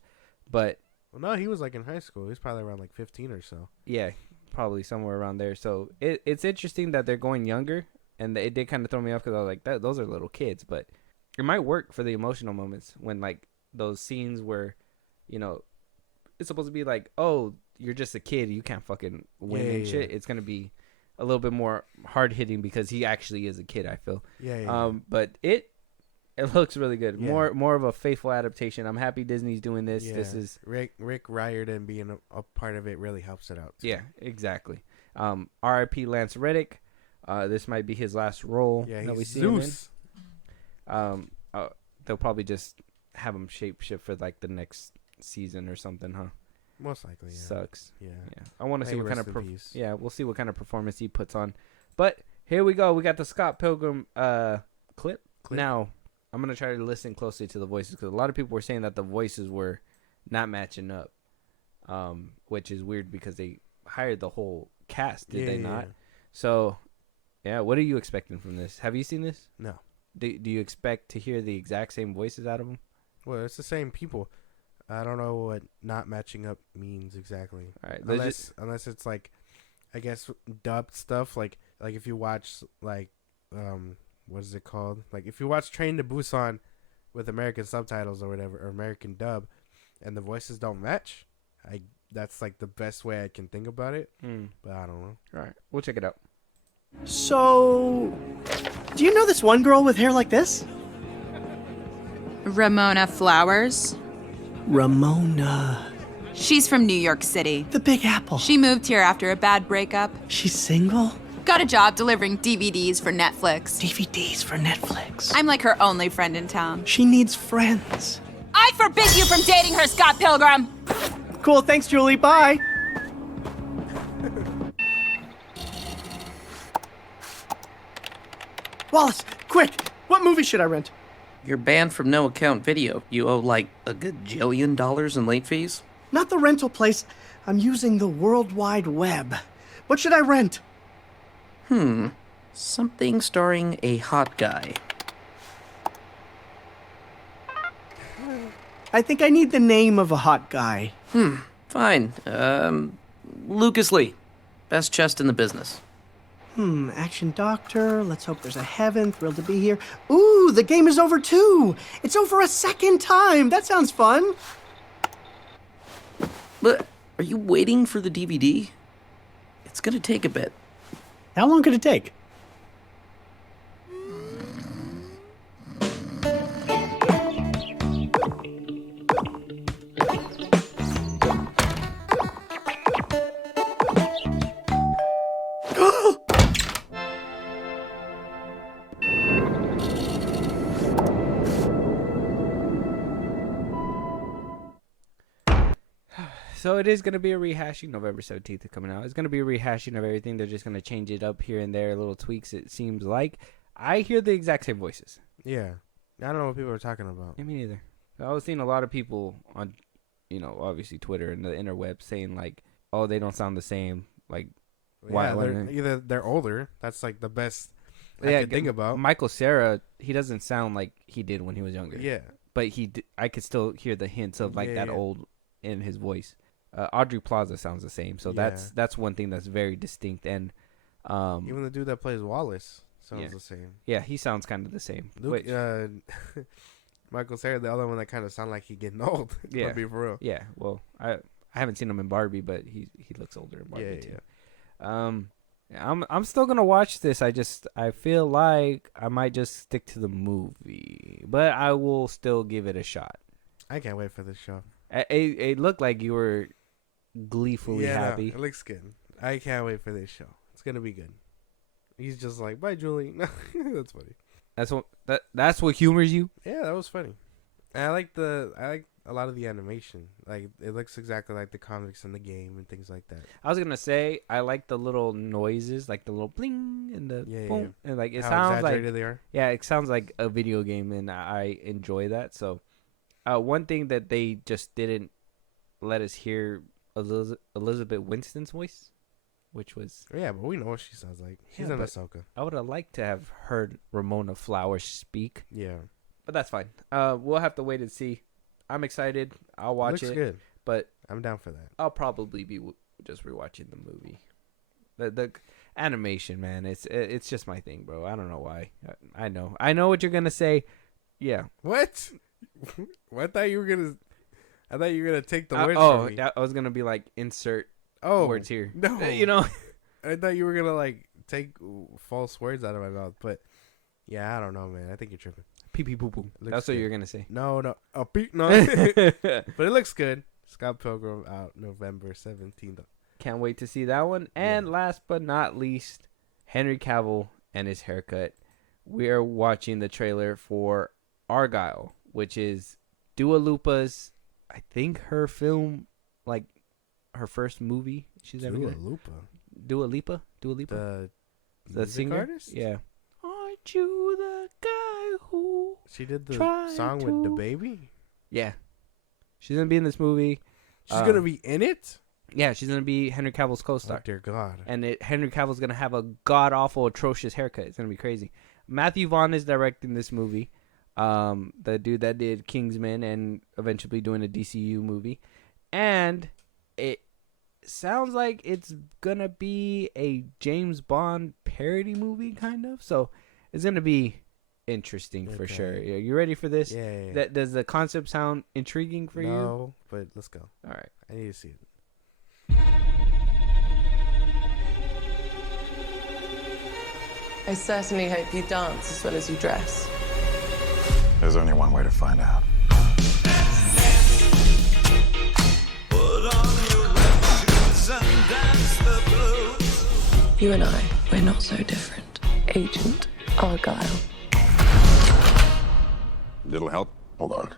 But well, no, he was like in high school. He was probably around like 15 or so. Yeah, probably somewhere around there. So it's interesting that they're going younger, and it did kind of throw me off because I was like, those are little kids, but it might work for the emotional moments when like those scenes where, you know, it's supposed to be like, oh, you're just a kid, you can't fucking win and shit. It's gonna be a little bit more hard hitting because he actually is a kid, I feel. But it looks really good. More of a faithful adaptation. I'm happy Disney's doing this. This is Rick Riordan being a part of it really helps it out too. Yeah, exactly. R.I.P. Lance Reddick. This might be his last role that we see Zeus. him in. They'll probably just have him shapeshift for like the next season or something, huh? Most likely. Yeah. Sucks. Yeah. I want to see what kind of peace. we'll see what kind of performance he puts on. But here we go. We got the Scott Pilgrim clip. Now I'm gonna try to listen closely to the voices because a lot of people were saying that the voices were not matching up, which is weird because they hired the whole cast, did they not? So, yeah. What are you expecting from this? Have you seen this? No. Do you expect to hear the exact same voices out of them? Well, it's the same people. I don't know what not matching up means exactly. All right, unless it's like, I guess dubbed stuff. Like if you watch like, what is it called? Like if you watch Train to Busan with American subtitles or whatever, or American dub, and the voices don't match, that's like the best way I can think about it. But I don't know. All right, we'll check it out. So, do you know this one girl with hair like this? Ramona Flowers. Ramona. She's from New York City. The Big Apple. She moved here after a bad breakup. She's single? Got a job delivering DVDs for Netflix. DVDs for Netflix. I'm like her only friend in town. She needs friends. I forbid you from dating her, Scott Pilgrim! Cool, thanks, Julie. Bye. Wallace, quick! What movie should I rent? You're banned from No Account Video. You owe like a gajillion dollars in late fees? Not the rental place. I'm using the World Wide Web. What should I rent? Something starring a hot guy. I think I need the name of a hot guy. Fine. Lucas Lee. Best chest in the business. Action Doctor. Let's hope there's a heaven. Thrilled to be here. Ooh, the game is over too. It's over a second time. That sounds fun. But are you waiting for the DVD? It's gonna take a bit. How long could it take? So it is going to be a rehashing. November 17th is coming out. It's going to be a rehashing of everything. They're just going to change it up here and there, little tweaks, it seems like. I hear the exact same voices. Yeah. I don't know what people are talking about. Yeah, me neither. I was seeing a lot of people on, obviously Twitter and the interweb saying, like, oh, they don't sound the same. Like, why? Either they're older. That's, like, the best I can think about. Michael Cera, he doesn't sound like he did when he was younger. Yeah. But I could still hear the hints of, like, that old in his voice. Audrey Plaza sounds the same, so that's one thing that's very distinct. And even the dude that plays Wallace sounds the same. Yeah, he sounds kind of the same. Michael Cera, the other one that kind of sound like he getting old. Yeah, be for real. Yeah, well, I haven't seen him in Barbie, but he looks older in Barbie too. I'm still gonna watch this. I feel like I might just stick to the movie, but I will still give it a shot. I can't wait for this show. It looked like you were gleefully happy. No, it looks good. I can't wait for this show. It's gonna be good. He's just like, bye, Julie. That's funny. That's what humors you. Yeah, that was funny. And I like a lot of the animation. Like it looks exactly like the comics in the game and things like that. I was gonna say I like the little noises, like the little bling and the boom, and like it sounds like they are. Yeah, it sounds like a video game, and I enjoy that. So, one thing that they just didn't let us hear Elizabeth Winston's voice, which was but we know what she sounds like. She's in Ahsoka. I would have liked to have heard Ramona Flowers speak. Yeah, but that's fine. We'll have to wait and see. I'm excited. I'll watch it. Looks good, but I'm down for that. I'll probably be just rewatching the movie. The animation, man, it's just my thing, bro. I don't know why. I know what you're gonna say. Yeah. What? I thought you were gonna take the words from me. I was gonna be like, insert words here. No, I thought you were gonna like take false words out of my mouth, but yeah, I don't know, man. I think you're tripping. Pee pee poo poo. That's what you're gonna say. No. No. But it looks good. Scott Pilgrim out November 17th. Can't wait to see that one. And last but not least, Henry Cavill and his haircut. We are watching the trailer for Argyle, which is Dua Lipa's, I think her film, like her first movie she's ever done. Dua Lipa? The singer? Artist? Yeah. Aren't you the guy who she did the song with the baby? Yeah. She's going to be in this movie. She's going to be in it? Yeah, she's going to be Henry Cavill's co-star. Oh, dear God. And Henry Cavill's going to have a god-awful, atrocious haircut. It's going to be crazy. Mathew Vaughn is directing this movie. The dude that did Kingsman and eventually doing a DCU movie. And it sounds like it's going to be a James Bond parody movie, kind of. So it's going to be interesting for sure. You ready for this? Yeah. Does the concept sound intriguing for you? No, but let's go. All right. I need to see it. I certainly hope you dance as well as you dress. There's only one way to find out. You and I, we're not so different. Agent Argyle. Little help? Hold on.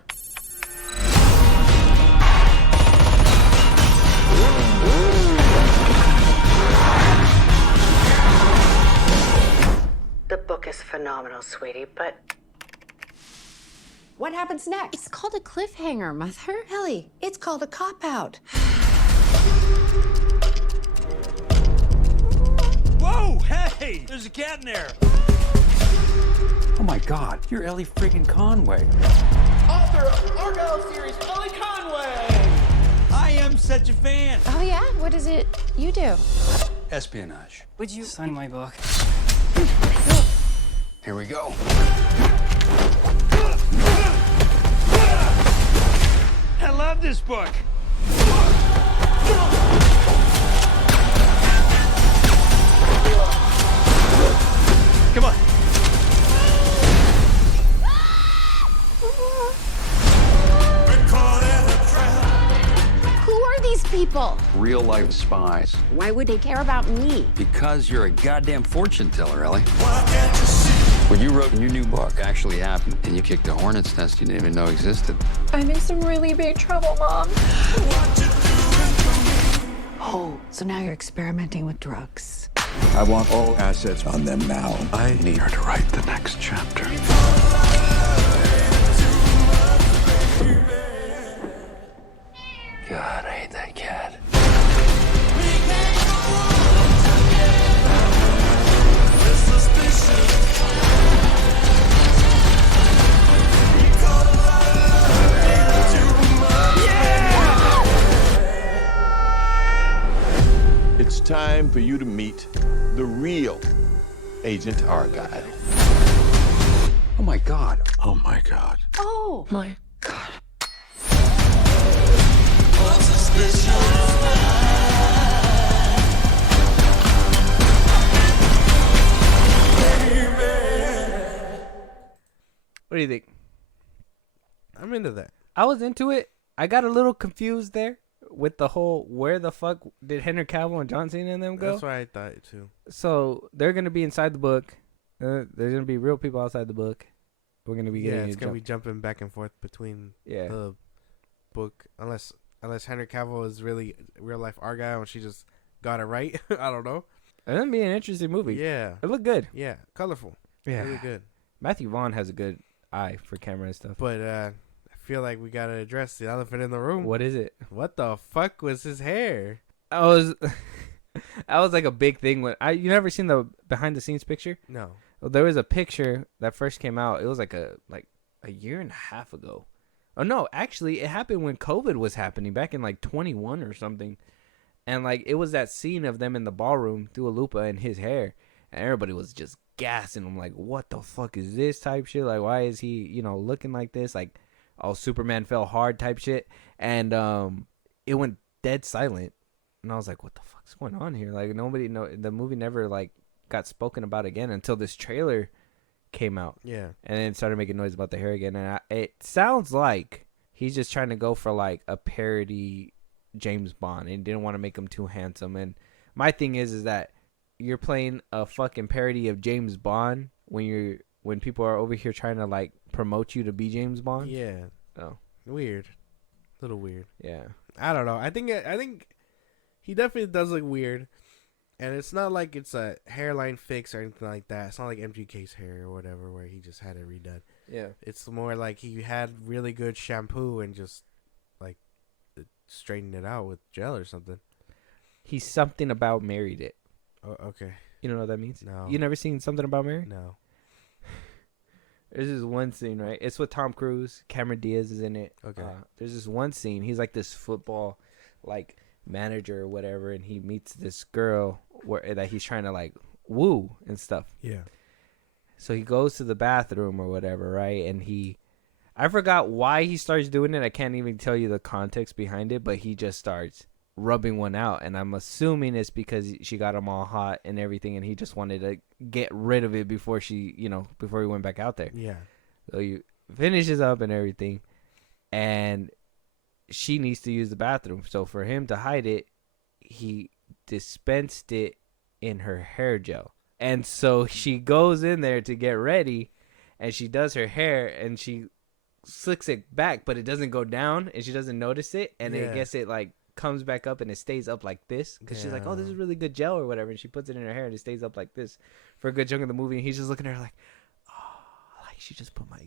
The book is phenomenal, sweetie, but what happens next? It's called a cliffhanger, Mother. Ellie, it's called a cop-out. Whoa! Hey! There's a cat in there! Oh my God, you're Ellie friggin' Conway. Author of Argyle series, Ellie Conway! I am such a fan! Oh, yeah? What is it you do? Espionage. Would you sign my book? Here we go. I love this book! Come on. Who are these people? Real life spies. Why would they care about me? Because you're a goddamn fortune teller, Ellie. What you wrote in your new book actually happened, and you kicked a hornet's nest you didn't even know existed. I'm in some really big trouble, Mom. Oh, so now you're experimenting with drugs. I want all assets on them now. I need her to write the next chapter. God, I hate that cat. It's time for you to meet the real Agent Argyle. Oh my God. Oh my God. Oh my God. What do you think? I'm into that. I was into it. I got a little confused there with the whole where the fuck did Henry Cavill and John Cena and them go? That's what I thought too. So they're gonna be inside the book. There's gonna be real people outside the book. We're gonna be getting it's gonna be jumping back and forth between the book, unless Henry Cavill is really real life Argyle and she just got it right. I don't know. It's gonna be an interesting movie. Yeah, it looked good. Yeah, colorful. Yeah, really good. Matthew Vaughn has a good eye for camera and stuff. But I feel like we gotta address the elephant in the room. What is it? What the fuck was his hair? I was like a big thing when you never seen the behind the scenes picture? No. Well, there was a picture that first came out. It was like a year and a half ago. Oh no, actually it happened when COVID was happening back in like 21 or something. And like it was that scene of them in the ballroom, Dua Lipa and his hair, and everybody was just gassing. I'm like, what the fuck is this type shit? Like, why is he, looking like this? Like, oh, Superman fell hard type shit. And it went dead silent, and I was like, what the fuck's going on here? Like, the movie never like got spoken about again until this trailer came out. Yeah, and then started making noise about the hair again. And it sounds like he's just trying to go for like a parody James Bond and didn't want to make him too handsome. And my thing is that you're playing a fucking parody of James Bond when people are over here trying to like promote you to be James Bond. Yeah. Oh, weird. Little weird. Yeah. I don't know. I think he definitely does look weird, and it's not like it's a hairline fix or anything like that. It's not like MGK's hair or whatever where he just had it redone. Yeah. It's more like he had really good shampoo and just like straightened it out with gel or something. He's something about married it. Oh, okay. You don't know what that means? No. You never seen Something About Mary? No. There's this one scene, right? It's with Tom Cruise. Cameron Diaz is in it. Okay. There's this one scene. He's like this football, like manager or whatever, and he meets this girl that he's trying to like woo and stuff. Yeah. So he goes to the bathroom or whatever, right? And I forgot why he starts doing it. I can't even tell you the context behind it, but he just starts rubbing one out, and I'm assuming it's because she got him all hot and everything, and he just wanted to get rid of it before before he went back out there. Yeah. So he finishes up and everything, and she needs to use the bathroom. So for him to hide it, he dispensed it in her hair gel. And so she goes in there to get ready, and she does her hair, and she slicks it back, but it doesn't go down, and she doesn't notice it, and I guess it like comes back up and it stays up like this because she's like, oh, this is really good gel or whatever, and she puts it in her hair and it stays up like this for a good chunk of the movie, and he's just looking at her like, oh, like she just put my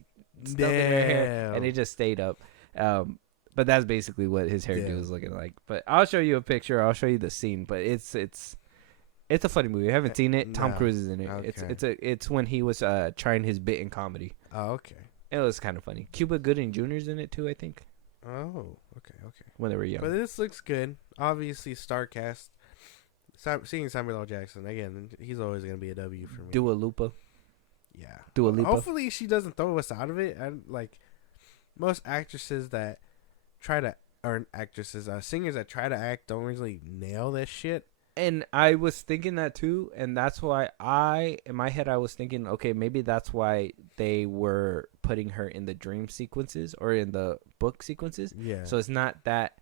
stuff in her hair, and it just stayed up. But that's basically what his hairdo is looking like. But I'll show you a picture. I'll show you the scene. But it's a funny movie. I haven't seen it. Tom Cruise is in it. Okay. It's when he was trying his bit in comedy. Oh, okay. It was kind of funny. Cuba Gooding Jr.'s in it too, I think. Oh, okay. When they were young. But this looks good. Obviously, star cast. Seeing Samuel L. Jackson again, he's always gonna be a W for me. Dua Lipa. Yeah. Dua Lipa. Hopefully, she doesn't throw us out of it. Like most actresses that try to, or actresses, singers that try to act don't really nail this shit. And I was thinking that too, and that's why in my head, I was thinking, okay, maybe that's why they were putting her in the dream sequences or in the book sequences. Yeah. So it's not that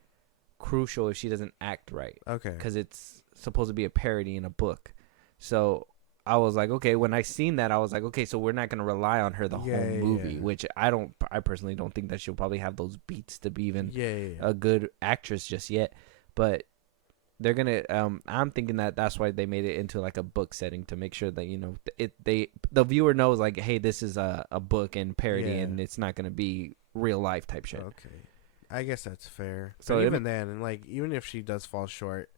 crucial if she doesn't act right. Okay. Because it's supposed to be a parody in a book. So I was like, okay, when I seen that, I was like, okay, so we're not going to rely on her the whole movie, which I personally don't think that she'll probably have those beats to be even a good actress just yet. But they're gonna I'm thinking that that's why they made it into like a book setting to make sure that the viewer knows like, hey, this is a book and parody, and it's not gonna be real life type shit. Okay, I guess that's fair. So but even then, and like even if she does fall short,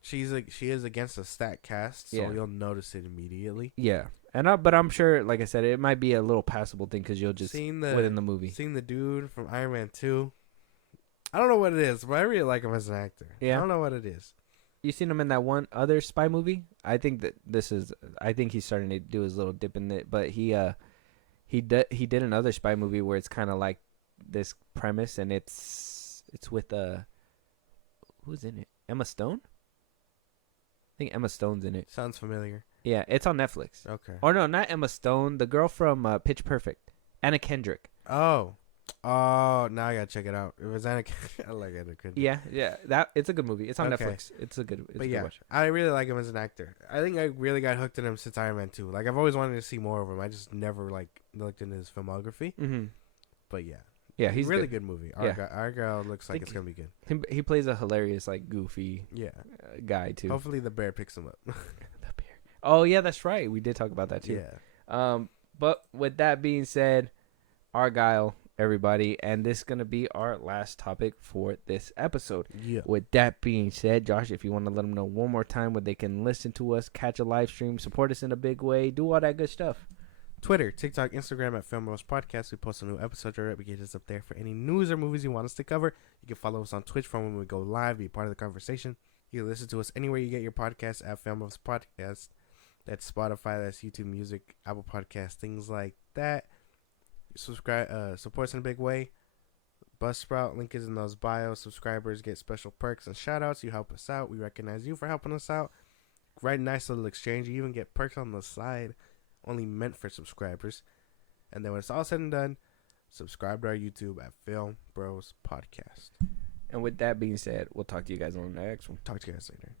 she is against a stacked cast, so you'll notice it immediately. Yeah, but I'm sure, like I said, it might be a little passable thing because you'll just within the movie. Seeing the dude from Iron Man 2, I don't know what it is, but I really like him as an actor. Yeah, I don't know what it is. You seen him in that one other spy movie? I think he's starting to do his little dip in it, but he did another spy movie where it's kind of like this premise, and it's with who's in it? Emma Stone? I think Emma Stone's in it. Sounds familiar. Yeah, it's on Netflix. Okay. Or no, not Emma Stone. The girl from Pitch Perfect, Anna Kendrick. Oh, now I gotta check it out. It was Anna. I like Anna Kendrick. Yeah, that it's a good movie. It's on Netflix. It's a good. It's but a yeah, good watch. I really like him as an actor. I think I really got hooked on him since Iron Man 2. Like I've always wanted to see more of him. I just never like looked into his filmography. Mm-hmm. But yeah, he's really good movie. Argyle looks like it's gonna be good. He plays a hilarious, like goofy, guy too. Hopefully the bear picks him up. The bear. Oh yeah, that's right. We did talk about that too. Yeah. But with that being said, Argyle, everybody, and this is going to be our last topic for this episode. Yeah. With that being said, Josh, if you want to let them know one more time where they can listen to us, catch a live stream, support us in a big way, do all that good stuff. Twitter, TikTok, Instagram at FilmBros Podcast. We post a new episode already. We get us up there for any news or movies you want us to cover. You can follow us on Twitch from when we go live, be part of the conversation. You can listen to us anywhere you get your podcasts at FilmBros Podcast. That's Spotify, that's YouTube Music, Apple Podcasts, things like that. Subscribe, support us in a big way. Buzzsprout, link is in those bios. Subscribers get special perks and shout outs. You help us out. We recognize you for helping us out. Right, nice little exchange. You even get perks on the side, only meant for subscribers. And then when it's all said and done, subscribe to our YouTube at FilmBros Podcast. And with that being said, we'll talk to you guys on the next one. Talk to you guys later.